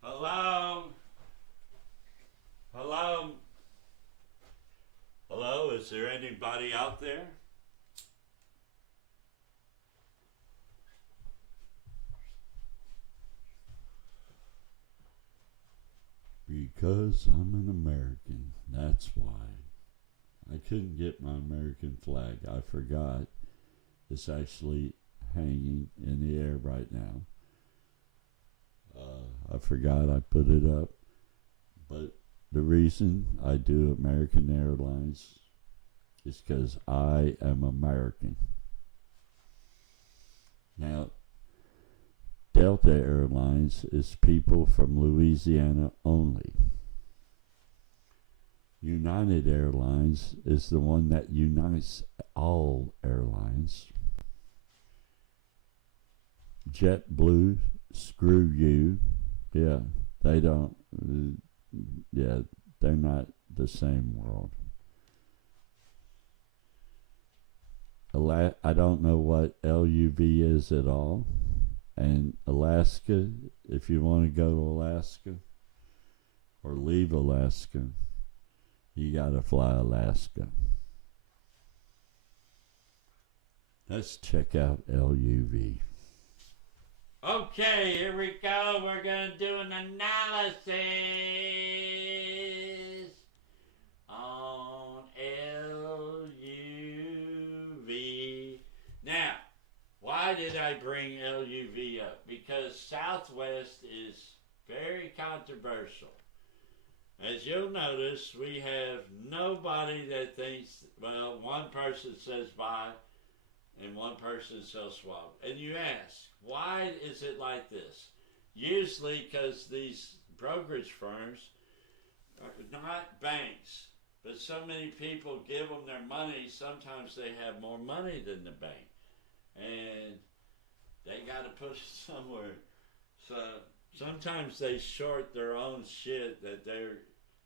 Hello? Hello? Hello? Is there anybody out there? Because I'm an American, that's why. I couldn't get my American flag. I forgot. It's actually hanging in the air right now. I forgot I put it up. But the reason I do American Airlines is because I am American. Now, Delta Airlines is people from Louisiana only. United Airlines is the one that unites all airlines. JetBlue, screw you. Yeah, they don't. Yeah, they're not the same world. I don't know what LUV is at all. And Alaska, if you want to go to Alaska or leave Alaska, you got to fly Alaska. Let's check out LUV. Okay, here we go. We're going to do an analysis on LUV. Now, why did I bring LUV up? Because Southwest is very controversial. As you'll notice, we have nobody that thinks, well, one person says buy and one person says swap. And you ask, why is it like this? Usually because these brokerage firms are not banks, but so many people give them their money, sometimes they have more money than the bank. And they got to put it somewhere. So sometimes they short their own shit that they're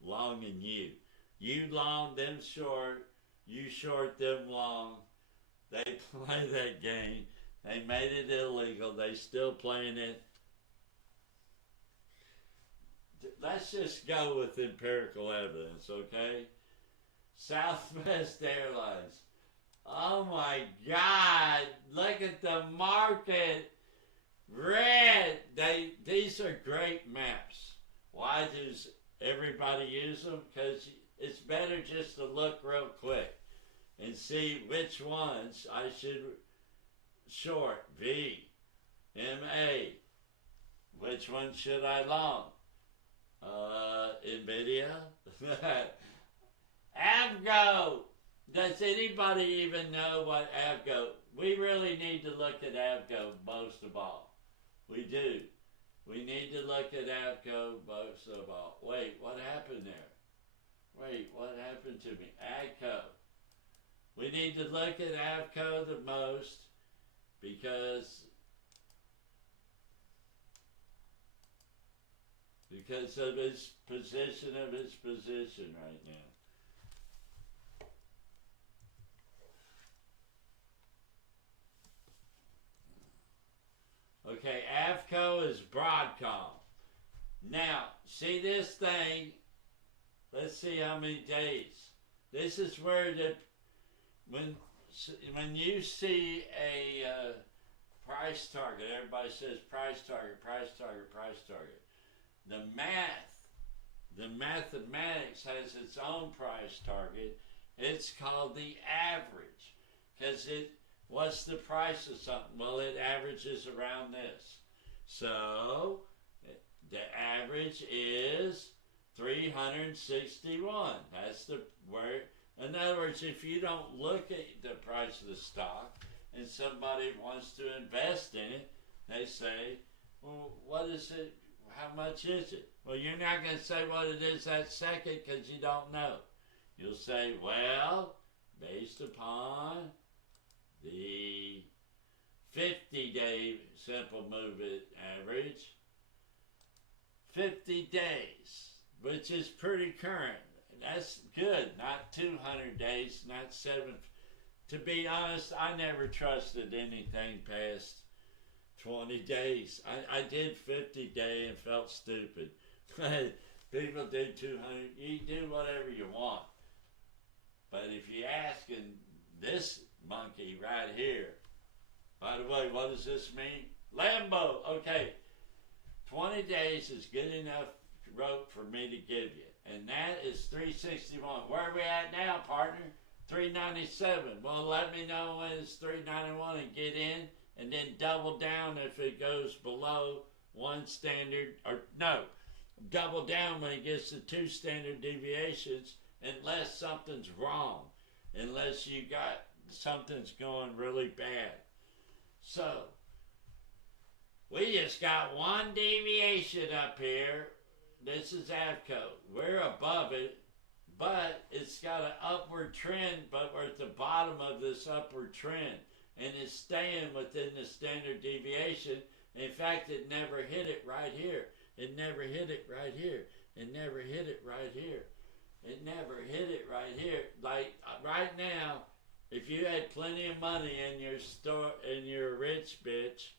longing you. You long them short, you short them long. They play that game. They made it illegal. They still playing it. Let's just go with empirical evidence, okay? Southwest Airlines. Oh my God! Look at the market. Red. These are great maps. Why does everybody use them? Because it's better just to look real quick and see which ones I should short. V, MA. Which one should I long? NVIDIA. Avgo. Does anybody even know what Avgo? We really need to look at Avgo most of all. We do. We need to look at Avgo most of all. Wait, what happened there? Wait, what happened to me? Avco. We need to look at Avco the most because of its position right now. Okay, Avco is Broadcom. Now, see this thing? Let's see how many days. This is where when you see a price target, everybody says price target, price target, price target. The mathematics has its own price target. It's called the average because what's the price of something? Well, it averages around this. So the average is 361. That's the where. In other words, if you don't look at the price of the stock and somebody wants to invest in it, they say, well, what is it? How much is it? Well, you're not going to say what it is that second because you don't know. You'll say, well, based upon the 50-day simple moving average, 50 days, which is pretty current. That's good. Not 200 days, not 7. To be honest, I never trusted anything past 20 days. I did 50 day and felt stupid. People do 200. You do whatever you want. But if you asking this monkey right here, by the way, what does this mean? Lambo. Okay, 20 days is good enough rope for me to give you. And that is 361. Where are we at now, partner? 397. Well, let me know when it's 391 and get in, and then double down if it goes below one standard, or no, double down when it gets to 2 standard deviations, unless something's wrong, unless you got something's going really bad. So, we just got one deviation up here. This is Avco. We're above it, but it's got an upward trend, but we're at the bottom of this upward trend, and it's staying within the standard deviation, In fact, it never hit it right here. It never hit it right here. It never hit it right here. It never hit it right here. Like right now, if you had plenty of money in your store and you're a rich bitch,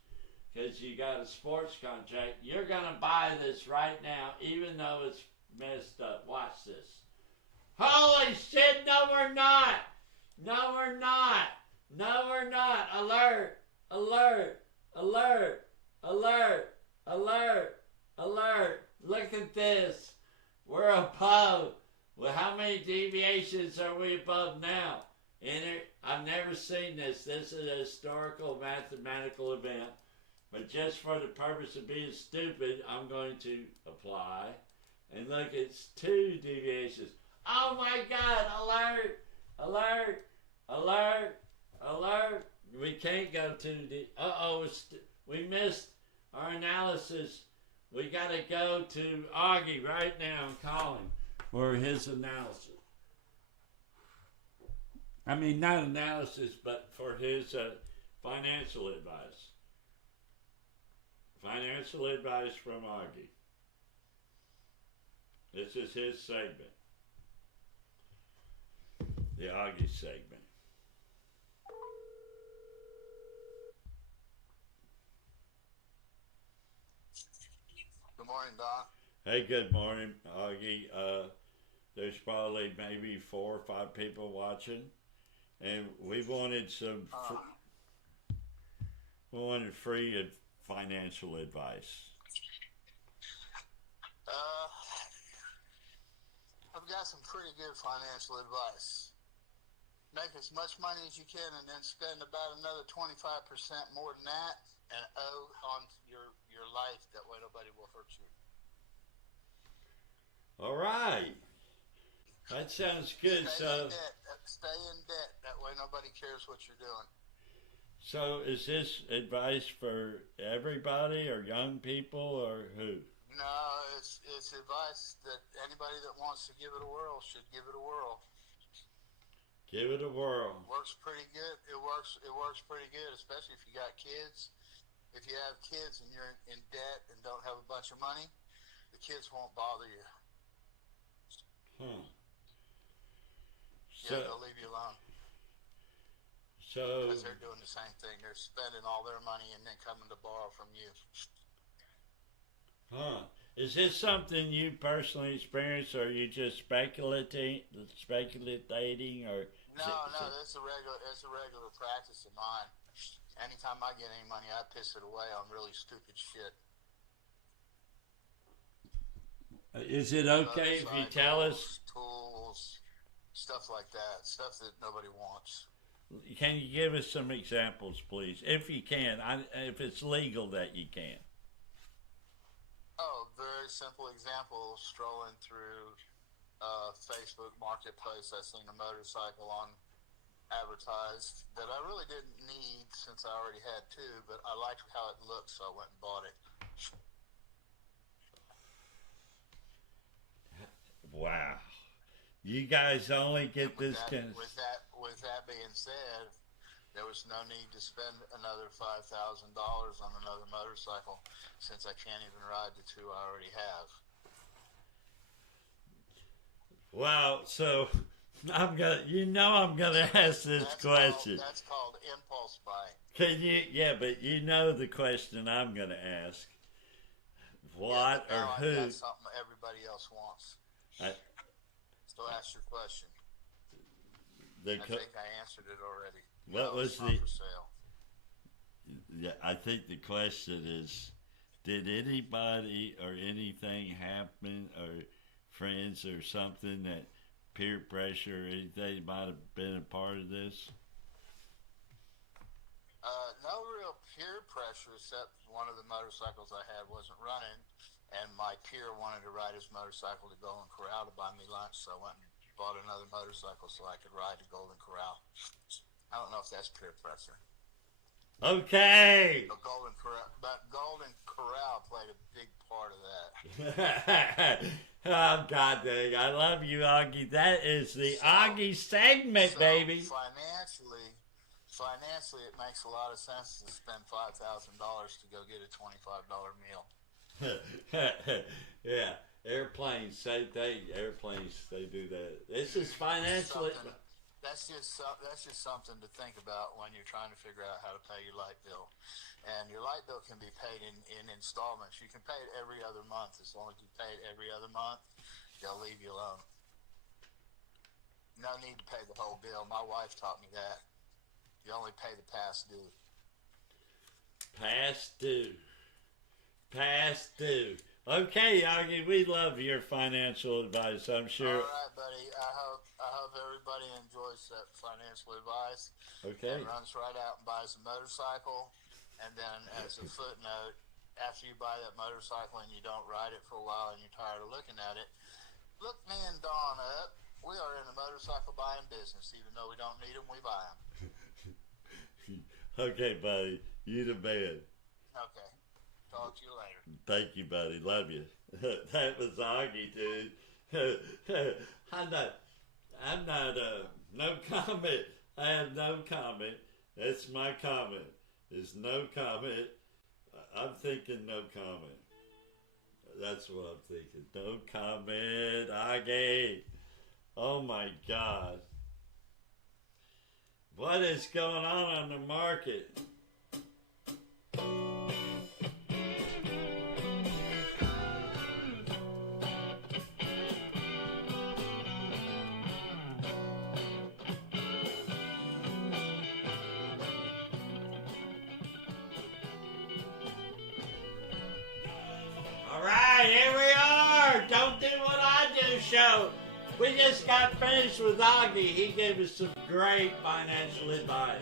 because you got a sports contract, you're gonna buy this right now, even though it's messed up. Watch this. Holy shit! No, we're not. No, we're not. No, we're not. Alert! Alert! Alert! Alert! Alert! Alert! Look at this. We're above. Well, how many deviations are we above now? I've never seen this. This is a historical mathematical event. But just for the purpose of being stupid, I'm going to apply. And look, it's 2 deviations. Oh my God! Alert! Alert! Alert! Alert! We can't go to the... Uh-oh, we missed our analysis. We got to go to Augie right now and call him for his analysis. I mean, not analysis, but for his financial advice. Financial advice from Augie. This is his segment. The Augie segment. Good morning, Don. Hey, good morning, Augie. There's probably maybe 4 or 5 people watching, and we wanted some. We wanted free financial advice. I've got some pretty good financial advice. Make as much money as you can and then spend about another 25% more than that and owe on your life. That way nobody will hurt you. All right. That sounds good. Stay in debt. That way nobody cares what you're doing. So is this advice for everybody or young people or who? No, it's advice that anybody that wants to give it a whirl should give it a whirl. Give it a whirl. Works pretty good. It works pretty good, especially if you got kids. If you have kids and you're in debt and don't have a bunch of money, the kids won't bother you. So, yeah, they'll leave you alone. So because they're doing the same thing. They're spending all their money and then coming to borrow from you. Is this something you personally experienced, or are you just speculating, or? No, it's a regular practice of mine. Anytime I get any money, I piss it away on really stupid shit. Is it okay if you tell us? Tools, stuff like that, stuff that nobody wants. Can you give us some examples, please, if you can? If it's legal that you can. Oh, very simple example. Strolling through Facebook Marketplace, I seen a motorcycle on advertised that I really didn't need since I already had 2, but I liked how it looked, so I went and bought it. Wow. You guys only get this kind of... With that being said, there was no need to spend another $5,000 on another motorcycle since I can't even ride the 2 I already have. Wow, so I'm gonna ask this question. That's called impulse buying. Can you? Yeah, but you know the question I'm gonna ask. What or who? That's something everybody else wants. So ask your question. I think I answered it already. What was the? For sale. Yeah, I think the question is, did anybody or anything happen, or friends or something that peer pressure or anything might have been a part of this? No real peer pressure, except one of the motorcycles I had wasn't running, and my peer wanted to ride his motorcycle to Golden Corral to buy me lunch, so I went and bought another motorcycle so I could ride to Golden Corral. I don't know if that's peer pressure. Okay. But Golden Corral played a big part of that. Oh, God dang. I love you, Augie. That is the Augie segment, baby. financially, it makes a lot of sense to spend $5,000 to go get a $25 meal. Yeah, airplanes, same thing. Airplanes, they do that. This is financially. That's just something to think about when you're trying to figure out how to pay your light bill. And your light bill can be paid in installments. You can pay it every other month. As long as you pay it every other month, they'll leave you alone. No need to pay the whole bill. My wife taught me that. You only pay the past due. Past due. Past due. Okay, Augie, we love your financial advice, I'm sure. All right, buddy. I hope everybody enjoys that financial advice. Okay. And runs right out and buys a motorcycle. And then as a footnote, after you buy that motorcycle and you don't ride it for a while and you're tired of looking at it, look me and Don up. We are in the motorcycle buying business. Even though we don't need them, we buy them. Okay, buddy. You the man. Okay. Talk to you later. Thank you, buddy. Love you. That was Augie, dude. I'm not, no comment. I have no comment. That's my comment. It's no comment. I'm thinking no comment. That's what I'm thinking. No comment, Augie. Oh my God. What is going on the market? All right, here we are. Don't do what I do show. We just got finished with Augie. He gave us some great financial advice.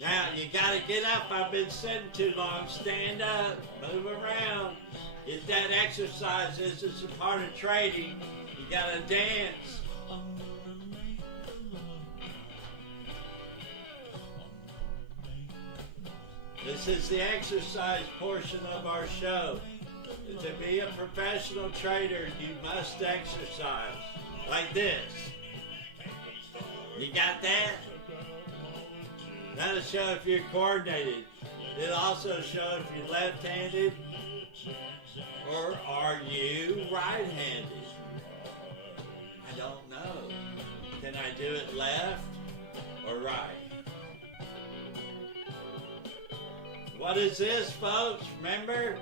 Now, you gotta get up. I've been sitting too long. Stand up. Move around. Get that exercise. This is a part of trading. You gotta dance. This is the exercise portion of our show. To be a professional trader, you must exercise. Like this. You got that? That'll show if you're coordinated. It'll also show if you're left-handed or are you right-handed. I don't know. Can I do it left or right? What is this, folks? Remember?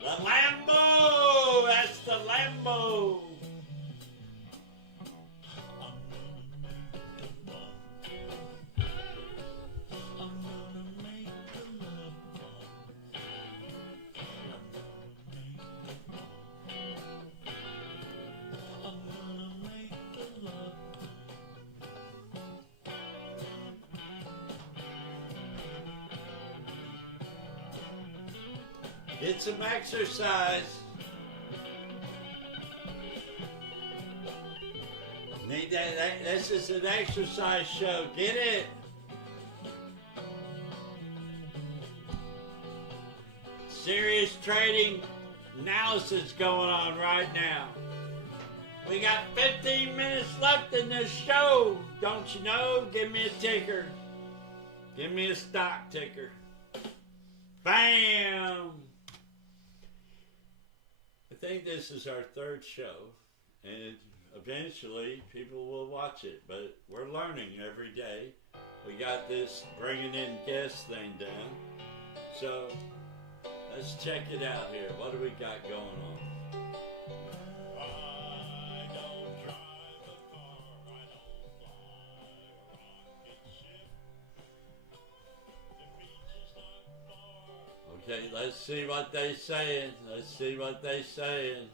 The Lambo! That's the Lambo! Get some exercise. Need that. This is an exercise show. Get it. Serious trading analysis going on right now. We got 15 minutes left in this show. Don't you know? Give me a ticker. Give me a stock ticker. Bam! I think this is our third show, and eventually people will watch it, but we're learning every day. We got this bringing in guests thing down, so let's check it out here. What do we got going on? Okay, let's see what they saying. Let's see what they saying.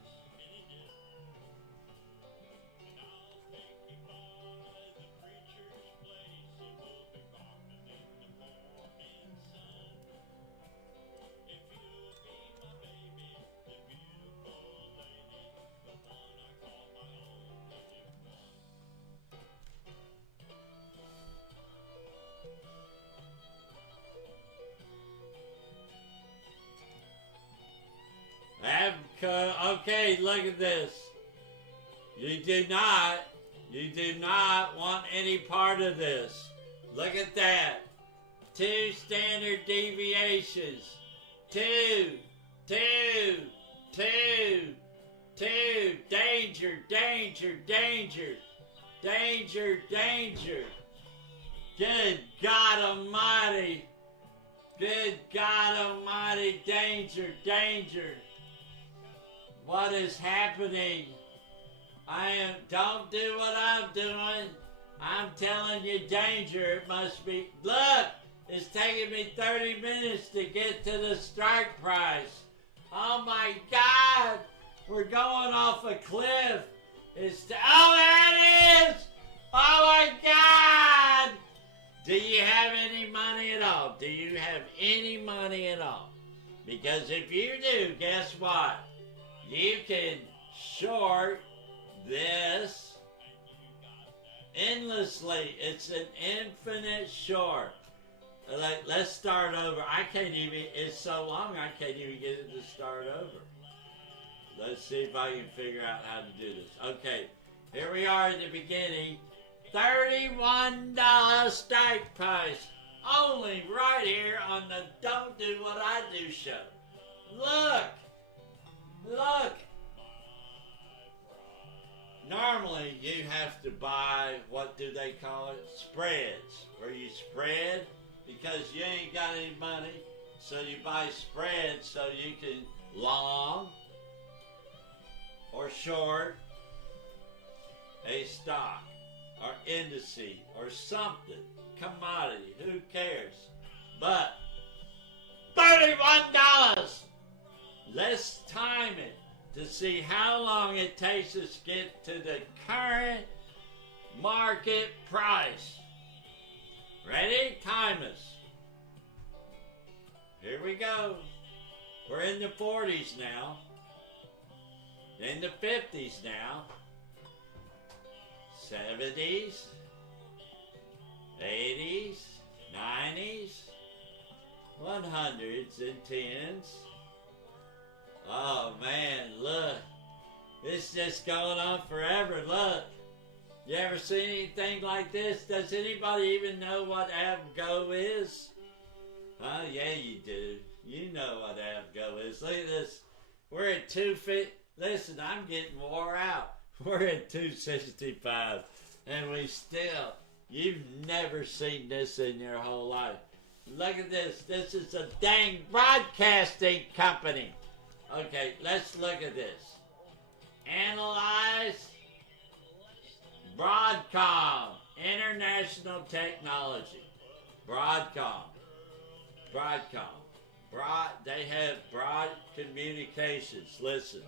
Okay, look at this. You do not want any part of this. Look at that. 2 standard deviations. 2, 2, 2, 2. Danger, danger, danger. Danger, danger. Good God Almighty. Good God Almighty. Danger, danger. What is happening? Don't do what I'm doing. I'm telling you, danger. It must be. Look, it's taking me 30 minutes to get to the strike price. Oh my God. We're going off a cliff. Oh, there it is. Oh my God. Do you have any money at all? Do you have any money at all? Because if you do, guess what? You can short this endlessly. It's an infinite short. Let's start over. I can't even, it's so long I can't even get it to start over. Let's see if I can figure out how to do this. Okay, here we are at the beginning. $31 strike price. Only right here on the Don't Do What I Do show. Look! Look! Normally you have to buy, what do they call it? Spreads. Where you spread because you ain't got any money. So you buy spreads so you can long or short a stock or indice or something, commodity, who cares? But $31! Let's time it to see how long it takes us to get to the current market price. Ready? Time us. Here we go. We're in the 40s now. In the 50s now. 70s. 80s. 90s. 100s and 10s. Oh man, look. It's just going on forever. Look. You ever seen anything like this? Does anybody even know what Avgo is? Oh yeah, you do. You know what Avgo is. Look at this. We're at 250. Listen, I'm getting wore out. We're at 265. And we still, you've never seen this in your whole life. Look at this. This is a dang broadcasting company. Okay, let's look at this. Analyze Broadcom, International Technology. Broadcom. They have broad communications. Listen,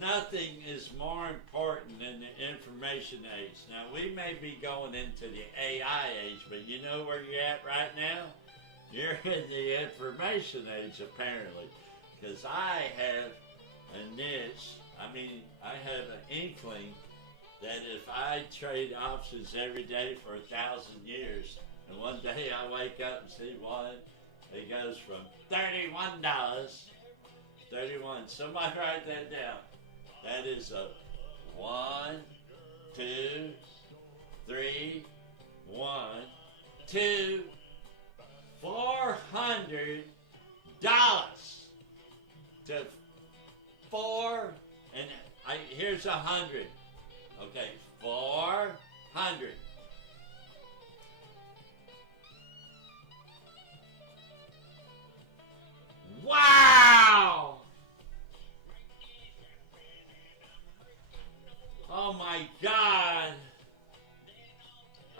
nothing is more important than the information age. Now, we may be going into the AI age, but you know where you're at right now? You're in the information age, apparently. Because I have a niche, I have an inkling that if I trade options every day for 1,000 years, and one day I wake up and see one, it goes from $31, 31, somebody write that down. That is a 1, 2, 3, 1, 2, $400 to 4, and here's 100. Okay, 400. Wow! Oh my God.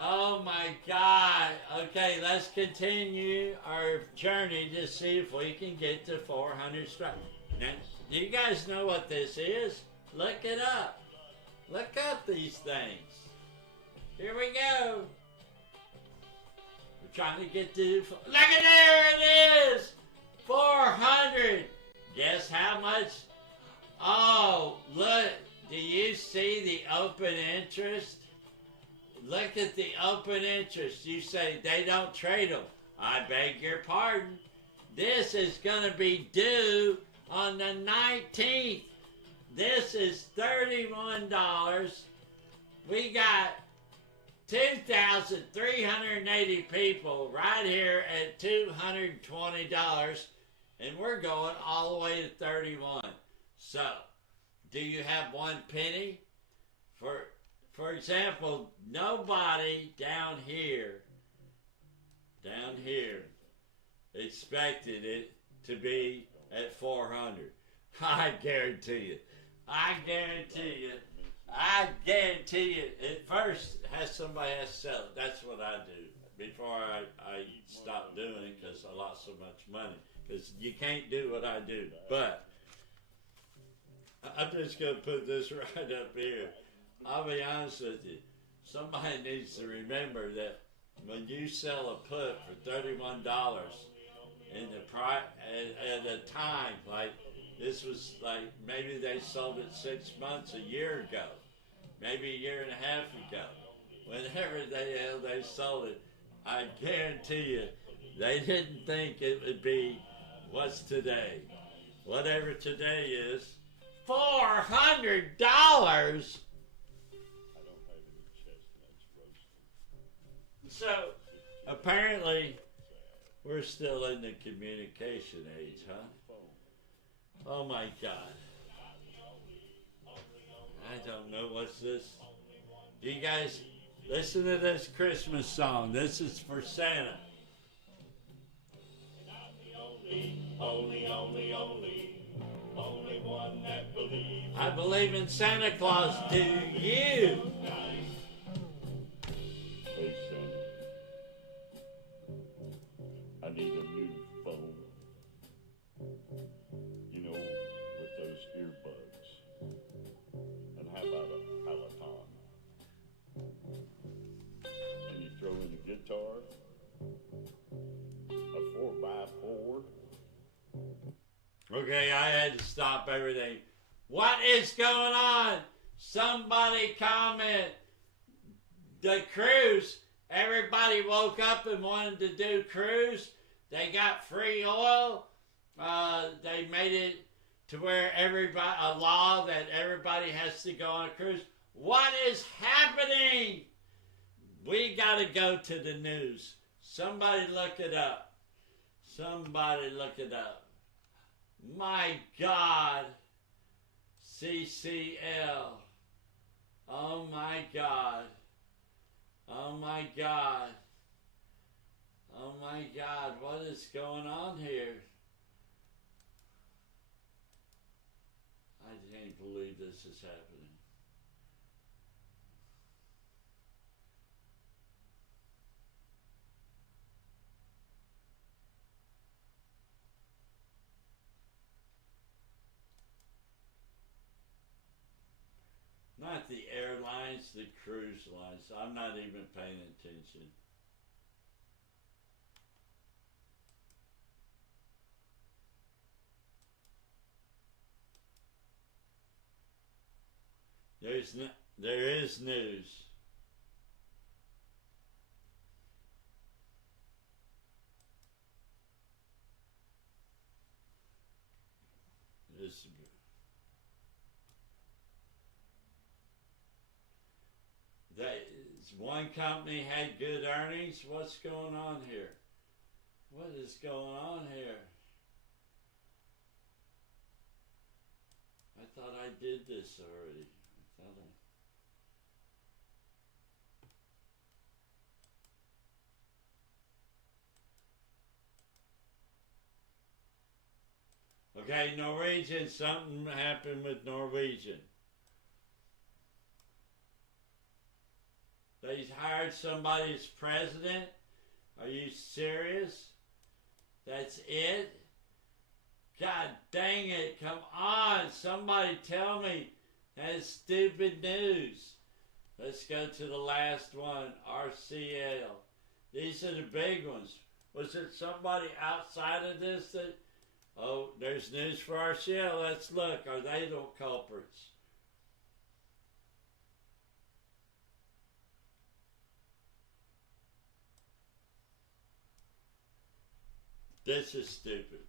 Oh my God. Okay, let's continue our journey to see if we can get to 400 strikes. Now, do you guys know what this is? Look it up. Look up these things. Here we go. We're trying to get to... Look at there it is! 400. Guess how much? Oh, look. Do you see the open interest? Look at the open interest. You say they don't trade them. I beg your pardon. This is going to be due on the 19th. This is $31. We got 2,380 people right here at $220, and we're going all the way to 31. So, do you have one penny? For example, nobody down here expected it to be at 400. I guarantee you. At first, somebody has to sell it. That's what I do. Before I stopped doing it because I lost so much money. Because you can't do what I do. But I'm just going to put this right up here. I'll be honest with you. Somebody needs to remember that when you sell a put for $31 in the at a time like this was like maybe they sold it 6 months, a year ago, maybe a year and a half ago. Whenever they sold it, I guarantee you they didn't think it would be what's today. Whatever today is, $400. So apparently we're still in the communication age, huh? Oh my God. I don't know what's this. You guys listen to this Christmas song. This is for Santa. Only one that believes. I believe in Santa Claus. Do you? Hey Santa, I need a new phone. You know, with those earbuds. And how about a Peloton? And you throw in a guitar, a 4x4. Okay, I had to stop everything. What is going on? Somebody comment. The cruise. Everybody woke up and wanted to do cruise. They got free oil. They made it to where a law that everybody has to go on a cruise. What is happening? We got to go to the news. Somebody look it up. Somebody look it up. My God. CCL. Oh my God. Oh my God. Oh my God. What is going on here? I can't believe this is happening. Not the airlines, the cruise lines. I'm not even paying attention. There is news. One company had good earnings. What's going on here? What is going on here? I thought I did this already. Okay, Norwegian, something happened with Norwegian. They hired somebody as president? Are you serious? That's it? God dang it, come on, somebody tell me. That's stupid news. Let's go to the last one, RCL. These are the big ones. Was it somebody outside of this that... Oh, there's news for RCL. Let's look. Are they the culprits? This is stupid.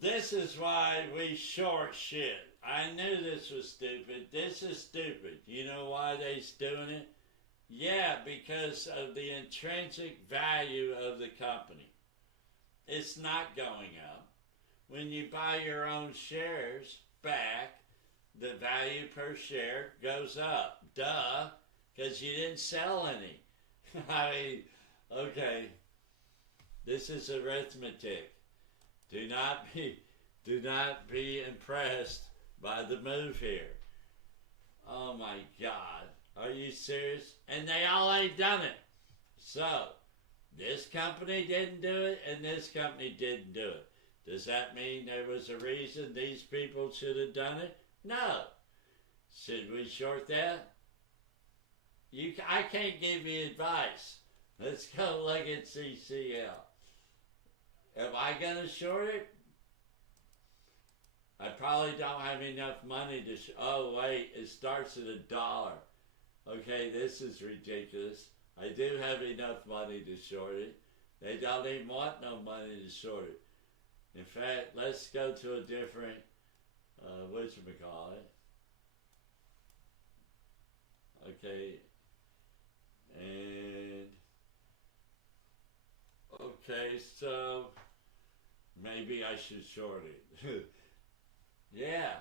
This is why we short shit. I knew this was stupid. This is stupid. You know why they's doing it? Yeah, because of the intrinsic value of the company. It's not going up. When you buy your own shares back, the value per share goes up. Duh, because you didn't sell any. I mean, okay, this is arithmetic. Do not be impressed by the move here. Oh my God, are you serious? And they all ain't done it. So, this company didn't do it, and this company didn't do it. Does that mean there was a reason these people should have done it? No. Should we short that? I can't give you advice. Let's go look at CCL. Am I going to short it? I probably don't have enough money to... oh, wait, it starts at $1. Okay, this is ridiculous. I do have enough money to short it. They don't even want no money to short it. In fact, let's go to a different, whatchamacallit. Okay, and, okay, so, maybe I should short it. Yeah,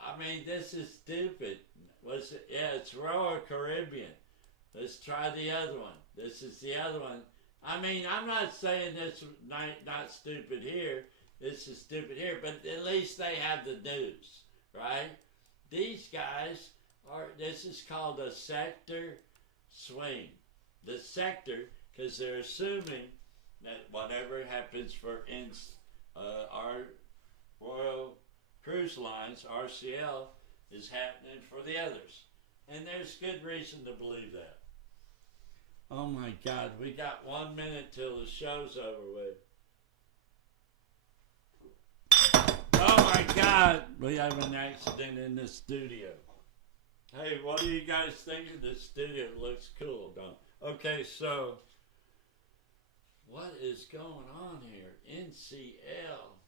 I mean, this is stupid. What's it? Yeah, it's Royal Caribbean. Let's try the other one. This is the other one. I mean, I'm not saying this not stupid here. This is stupid here, but at least they have the news, right? These guys this is called a sector swing. The sector, because they're assuming that whatever happens for our Royal Cruise Lines, RCL, is happening for the others. And there's good reason to believe that. Oh my God, we got 1 minute till the show's over with. Oh my God, we have an accident in the studio. Hey, what do you guys think of this studio? It looks cool, don't it? Okay, so what is going on here? NCL.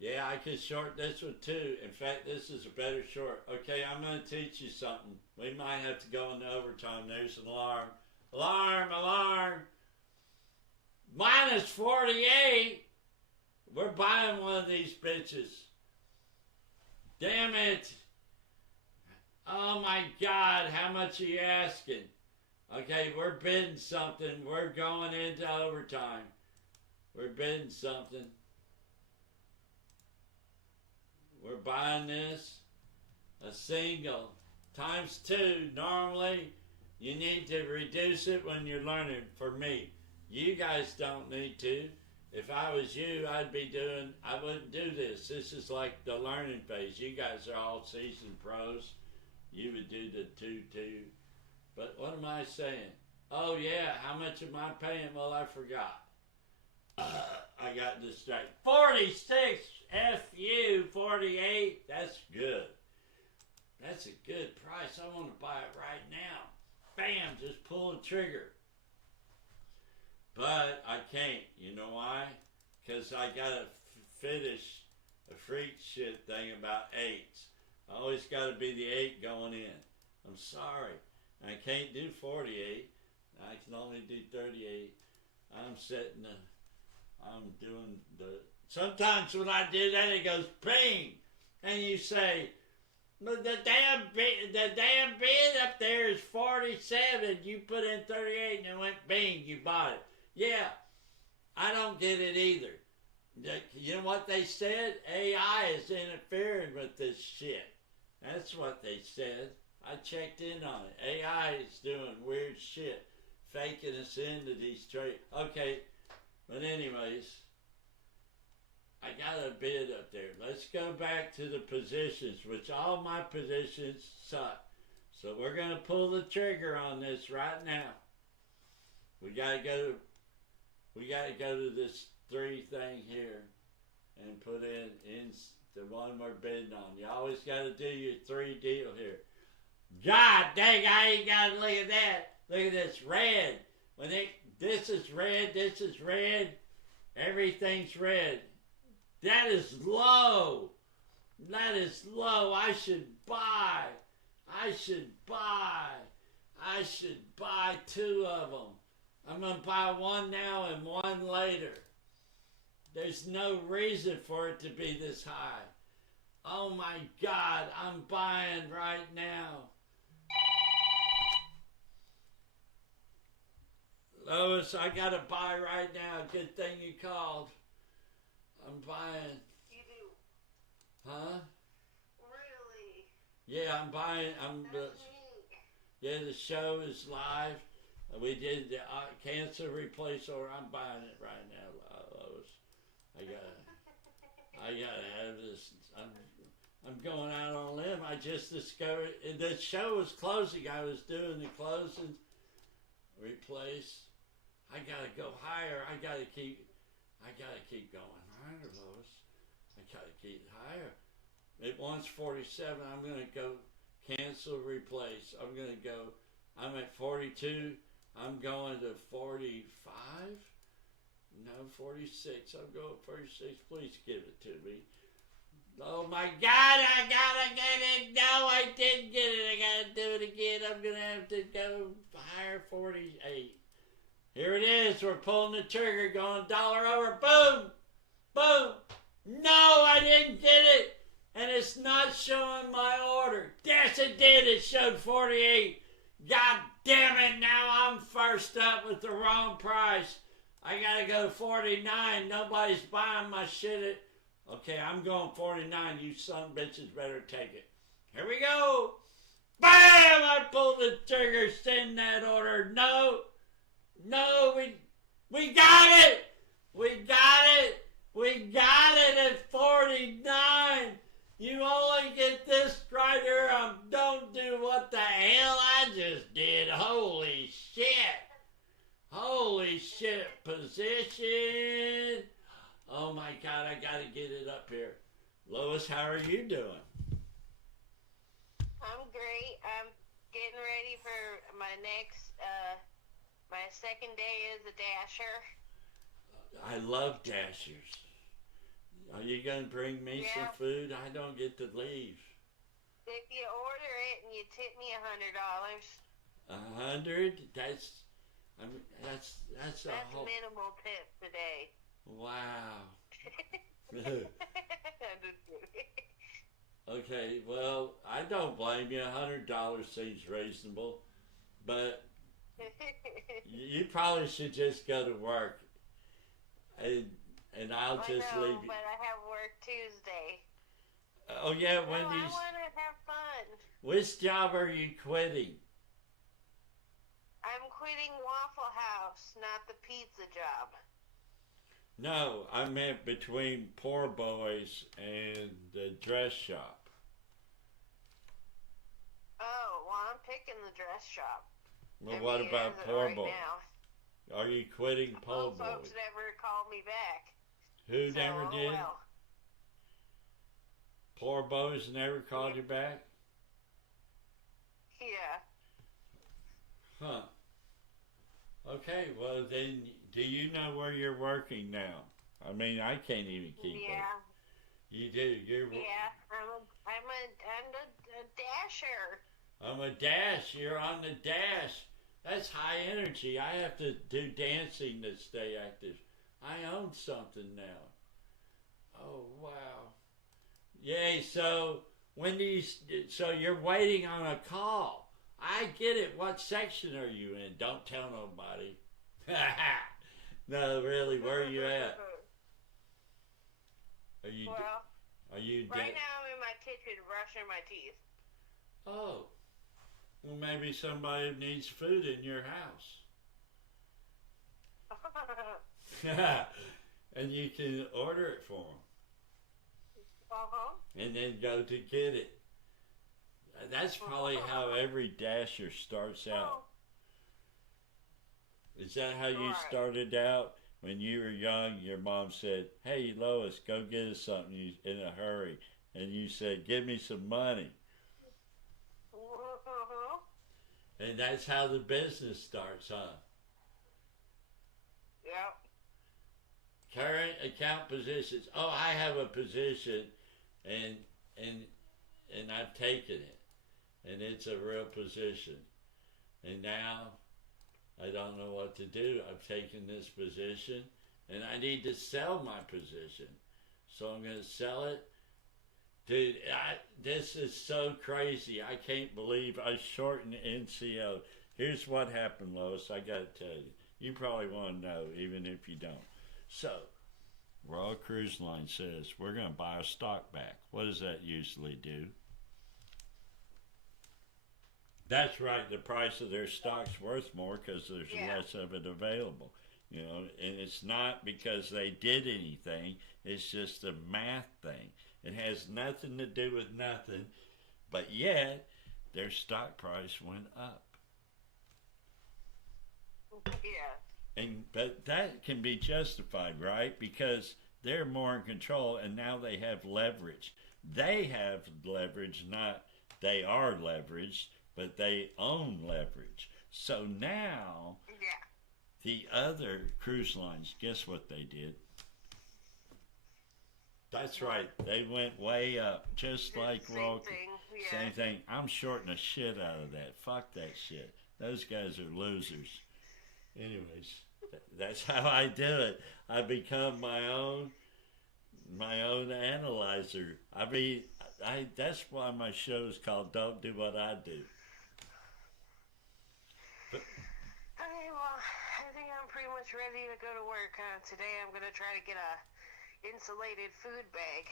Yeah, I could short this one too. In fact, this is a better short. Okay, I'm going to teach you something. We might have to go into overtime. There's an alarm. Alarm, alarm. Minus 48. We're buying one of these bitches. Damn it. Oh my God, how much are you asking? Okay, we're bidding something. We're going into overtime. We're bidding something. We're buying this. A single. Times 2. Normally, you need to reduce it when you're learning. For me. You guys don't need to. If I was you, I wouldn't do this. This is like the learning phase. You guys are all seasoned pros. You would do the 2-2. But what am I saying? Oh yeah, how much am I paying? Well, I forgot. I got distracted. 46, F-U, 48. That's good. That's a good price. I want to buy it right now. Bam, just pull the trigger. But I can't. You know why? Because I got to finish a freak shit thing about 8s. I always got to be the 8 going in. I'm sorry. I can't do 48. I can only do 38. I'm doing the... Sometimes when I do that, it goes bing. And you say, but the damn bid up there is 47. You put in 38 and it went bing. You bought it. Yeah, I don't get it either. You know what they said? AI is interfering with this shit. That's what they said. I checked in on it. AI is doing weird shit, faking us into these trades. Okay, but anyways, I got a bid up there. Let's go back to the positions, which all my positions suck. So we're going to pull the trigger on this right now. We got to go to this 3 thing here and put in the one we're bidding on. You always got to do your 3 deal here. God dang, I ain't got to look at that. Look at this red. This is red, this is red. Everything's red. That is low. That is low. I should buy. I should buy. I should buy 2 of them. I'm going to buy one now and one later. There's no reason for it to be this high. Oh my God, I'm buying right now. Lois, I got to buy right now. Good thing you called. I'm buying. You do? Huh? Really? Yeah, I'm buying. That's neat. Yeah, the show is live. We did the cancer replace order. I'm buying it right now, Lois. I gotta have this. I'm going out on a limb. I just discovered the show was closing. I was doing the closing, replace. I gotta go higher. I gotta keep going higher, Lois. I gotta keep higher. It wants 47. I'm gonna go cancel, replace. I'm at 42. I'm going to 45. No, 46. I'm going 46. Please give it to me. Oh my God, I gotta get it. No, I didn't get it. I gotta do it again. I'm gonna have to go higher, 48. Here it is. We're pulling the trigger, going dollar over. Boom! Boom! No, I didn't get it. And it's not showing my order. Yes, it did. It showed 48. God damn it. Now I'm first up with the wrong price. I gotta go 49. Nobody's buying my shit. Okay, I'm going 49. You son of bitches better take it. Here we go. Bam! I pulled the trigger. Send that order. No, we got it. We got it. We got it at 49. You only get this right here. Don't do what the hell I just did. Holy shit. Holy shit. Position. Oh my God, I gotta get it up here. Lois, how are you doing? I'm great. I'm getting ready for my next, my second day as a dasher. I love dashers. Are you gonna bring me some food? I don't get to leave. If you order it and you tip me $100. 100? That's a whole. Minimal tip today. Wow. I'm just kidding. Okay, well, I don't blame you. $100 seems reasonable, but you probably should just go to work, and I'll just leave you. But I have work Tuesday. Oh yeah, when I want to have fun. Which job are you quitting? I'm quitting Waffle House, not the pizza job. No, I meant between Poor Boys and the dress shop. Oh, well, I'm picking the dress shop. Well, what about Poor Boys? Are you quitting Poor Boys? Folks never called me back. Who never did? Well. Poor Boys never called you back? Yeah. Huh. Okay, well then, do you know where you're working now? I mean, I can't even keep up. You do. Yeah, I'm a dasher. I'm a dash. You're on the dash. That's high energy. I have to do dancing to stay active. I own something now. Oh wow. Yay! So so you're waiting on a call. I get it. What section are you in? Don't tell nobody. No, really, where are you at? Are you right now I'm in my kitchen brushing my teeth. Oh. Well, maybe somebody needs food in your house. And you can order it for them. And then go to get it. That's probably how every dasher starts out. Is that how you started out? When you were young, your mom said, "Hey, Lois, go get us something in a hurry." And you said, "Give me some money." And that's how the business starts, huh? Yep. Current account positions. Oh, I have a position, and I've taken it, and it's a real position, and now I don't know what to do. I've taken this position, and I need to sell my position, so I'm going to sell it. Dude, this is so crazy. I can't believe I shortened NCO. Here's what happened, Lois. I got to tell you. You probably want to know, even if you don't. So, Royal Cruise Line says, we're going to buy our stock back. What does that usually do? That's right. The price of their stock's worth more because there's less of it available. You know, and it's not because they did anything. It's just a math thing. It has nothing to do with nothing, but yet their stock price went up. Yeah. But that can be justified, right? Because they're more in control, and now they have leverage. They have leverage, not they are leveraged, but they own leverage. So now, the other cruise lines, guess what they did? That's right. They went way up, just like Royal. Same thing. I'm shorting the shit out of that. Fuck that shit. Those guys are losers. Anyways, that's how I do it. I become my own analyzer. I mean, that's why my show is called "Don't Do What I Do." But, Okay, well, I think I'm pretty much ready to go to work. Today I'm gonna try to get a insulated food bag.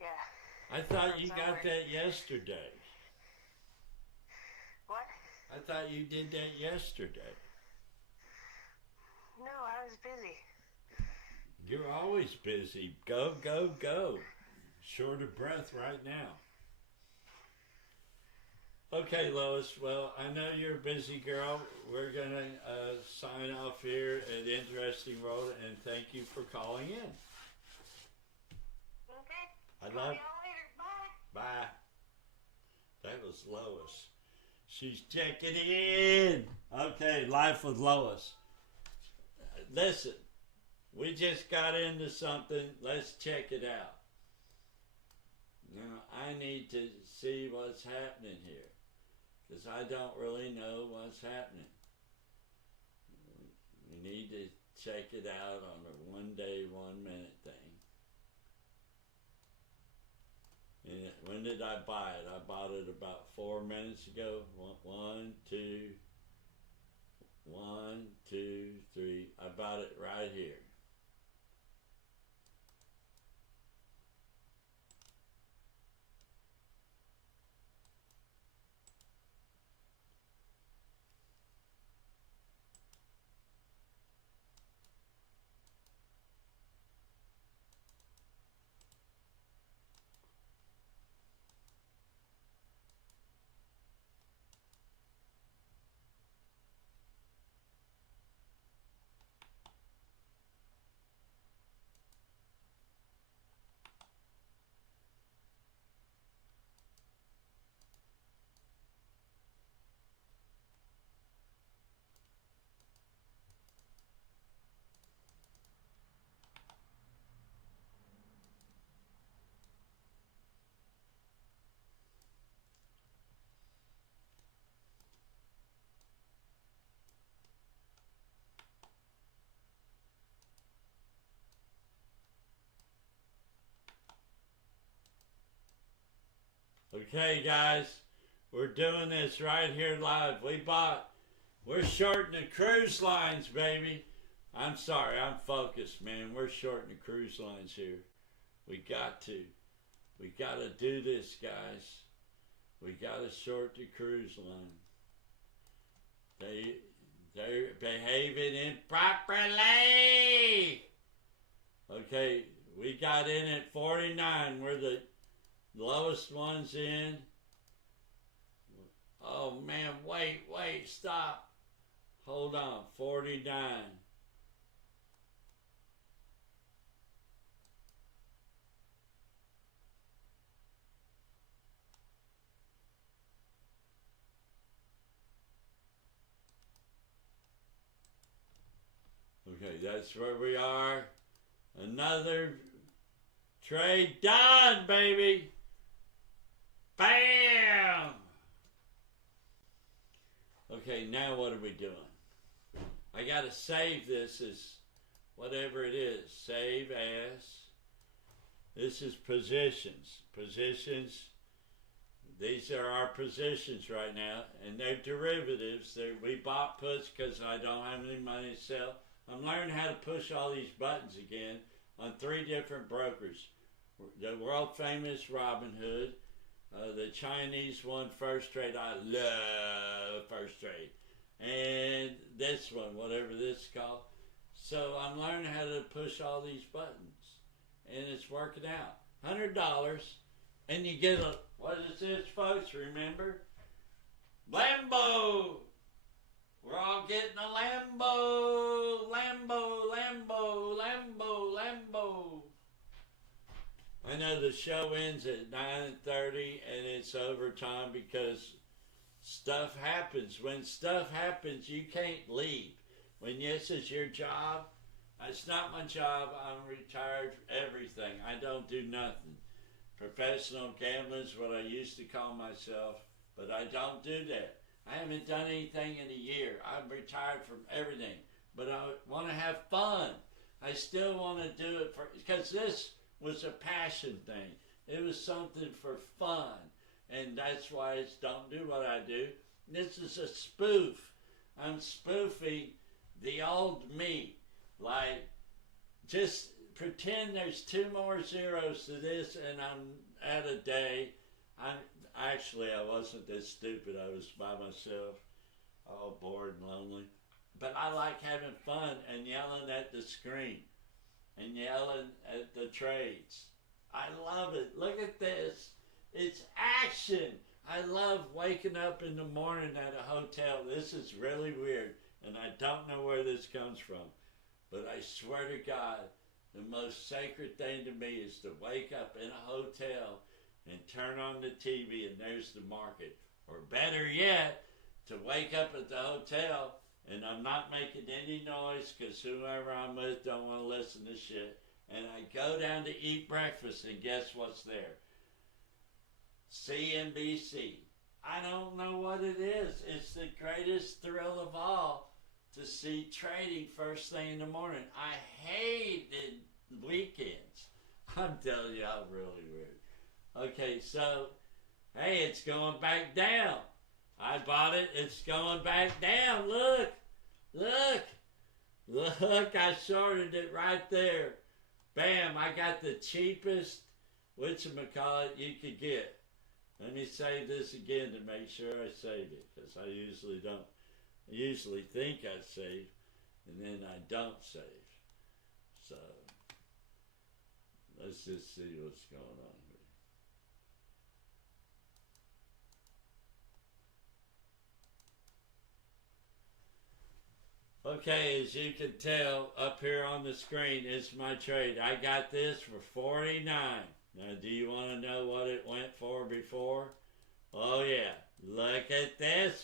Yeah. I thought you got that yesterday. What? I thought you did that yesterday. No, I was busy. You're always busy. Go, go, go. Short of breath right now. Okay, Lois. Well, I know you're a busy girl. We're going to sign off here at Interesting World, and thank you for calling in. Okay. I love Call y'all later. Bye. Bye. That was Lois. She's checking in. Okay, Life with Lois. Listen, we just got into something. Let's check it out. Now, I need to see what's happening here, because I don't really know what's happening. We need to check it out on a 1 day, 1 minute thing. And when did I buy it? I bought it about 4 minutes ago. 1, 2, 1, 2, 3. I bought it right here. Okay, guys, we're doing this right here live. We're shorting the cruise lines, baby. I'm sorry, I'm focused, man. We're shorting the cruise lines here. We got to do this, guys. We got to short the cruise line. They're behaving improperly. Okay, we got in at 49. We're the lowest ones in. Oh man, wait, stop. Hold on, 49. Okay, that's where we are. Another trade done, baby. Bam! Okay, now what are we doing? I got to save this as whatever it is. Save as. This is positions. Positions. These are our positions right now, and they're derivatives. We bought puts because I don't have any money to sell. I'm learning how to push all these buttons again on 3 different brokers. The world famous Robinhood, the Chinese one, First Trade. I love First Trade. And this one, whatever this is called. So I'm learning how to push all these buttons, and it's working out. $100, and you get a, what is this, folks? Remember? Lambo! We're all getting a Lambo! Lambo, Lambo, Lambo, Lambo. I know the show ends at 9:30 and it's overtime because stuff happens. When stuff happens, you can't leave. When this is your job, it's not my job. I'm retired from everything. I don't do nothing. Professional gambling is what I used to call myself, but I don't do that. I haven't done anything in a year. I'm retired from everything, but I want to have fun. I still want to do it because this was a passion thing. It was something for fun, and that's why it's don't do what I do. This is a spoof. I'm spoofing the old me. Like, just pretend there's 2 more zeros to this, and I'm at a day. I wasn't this stupid. I was by myself, all bored and lonely. But I like having fun and yelling at the screen and yelling at the trades. I love it. Look at this. It's action. I love waking up in the morning at a hotel. This is really weird, and I don't know where this comes from. But I swear to God, the most sacred thing to me is to wake up in a hotel and turn on the TV and there's the market. Or better yet, to wake up at the hotel and I'm not making any noise because whoever I'm with don't want to listen to shit. And I go down to eat breakfast and guess what's there? CNBC. I don't know what it is. It's the greatest thrill of all to see trading first thing in the morning. I hated weekends. I'm telling you, I'm really weird. Okay, so, hey, it's going back down. I bought it. It's going back down. Look. Look. Look, I shorted it right there. Bam, I got the cheapest, whatchamacallit, you could get. Let me save this again to make sure I save it, because I usually don't. I usually think I save, and then I don't save. So, let's just see what's going on here. Okay, as you can tell, up here on the screen is my trade. I got this for $49. Now, do you want to know what it went for before? Oh, yeah. Look at this.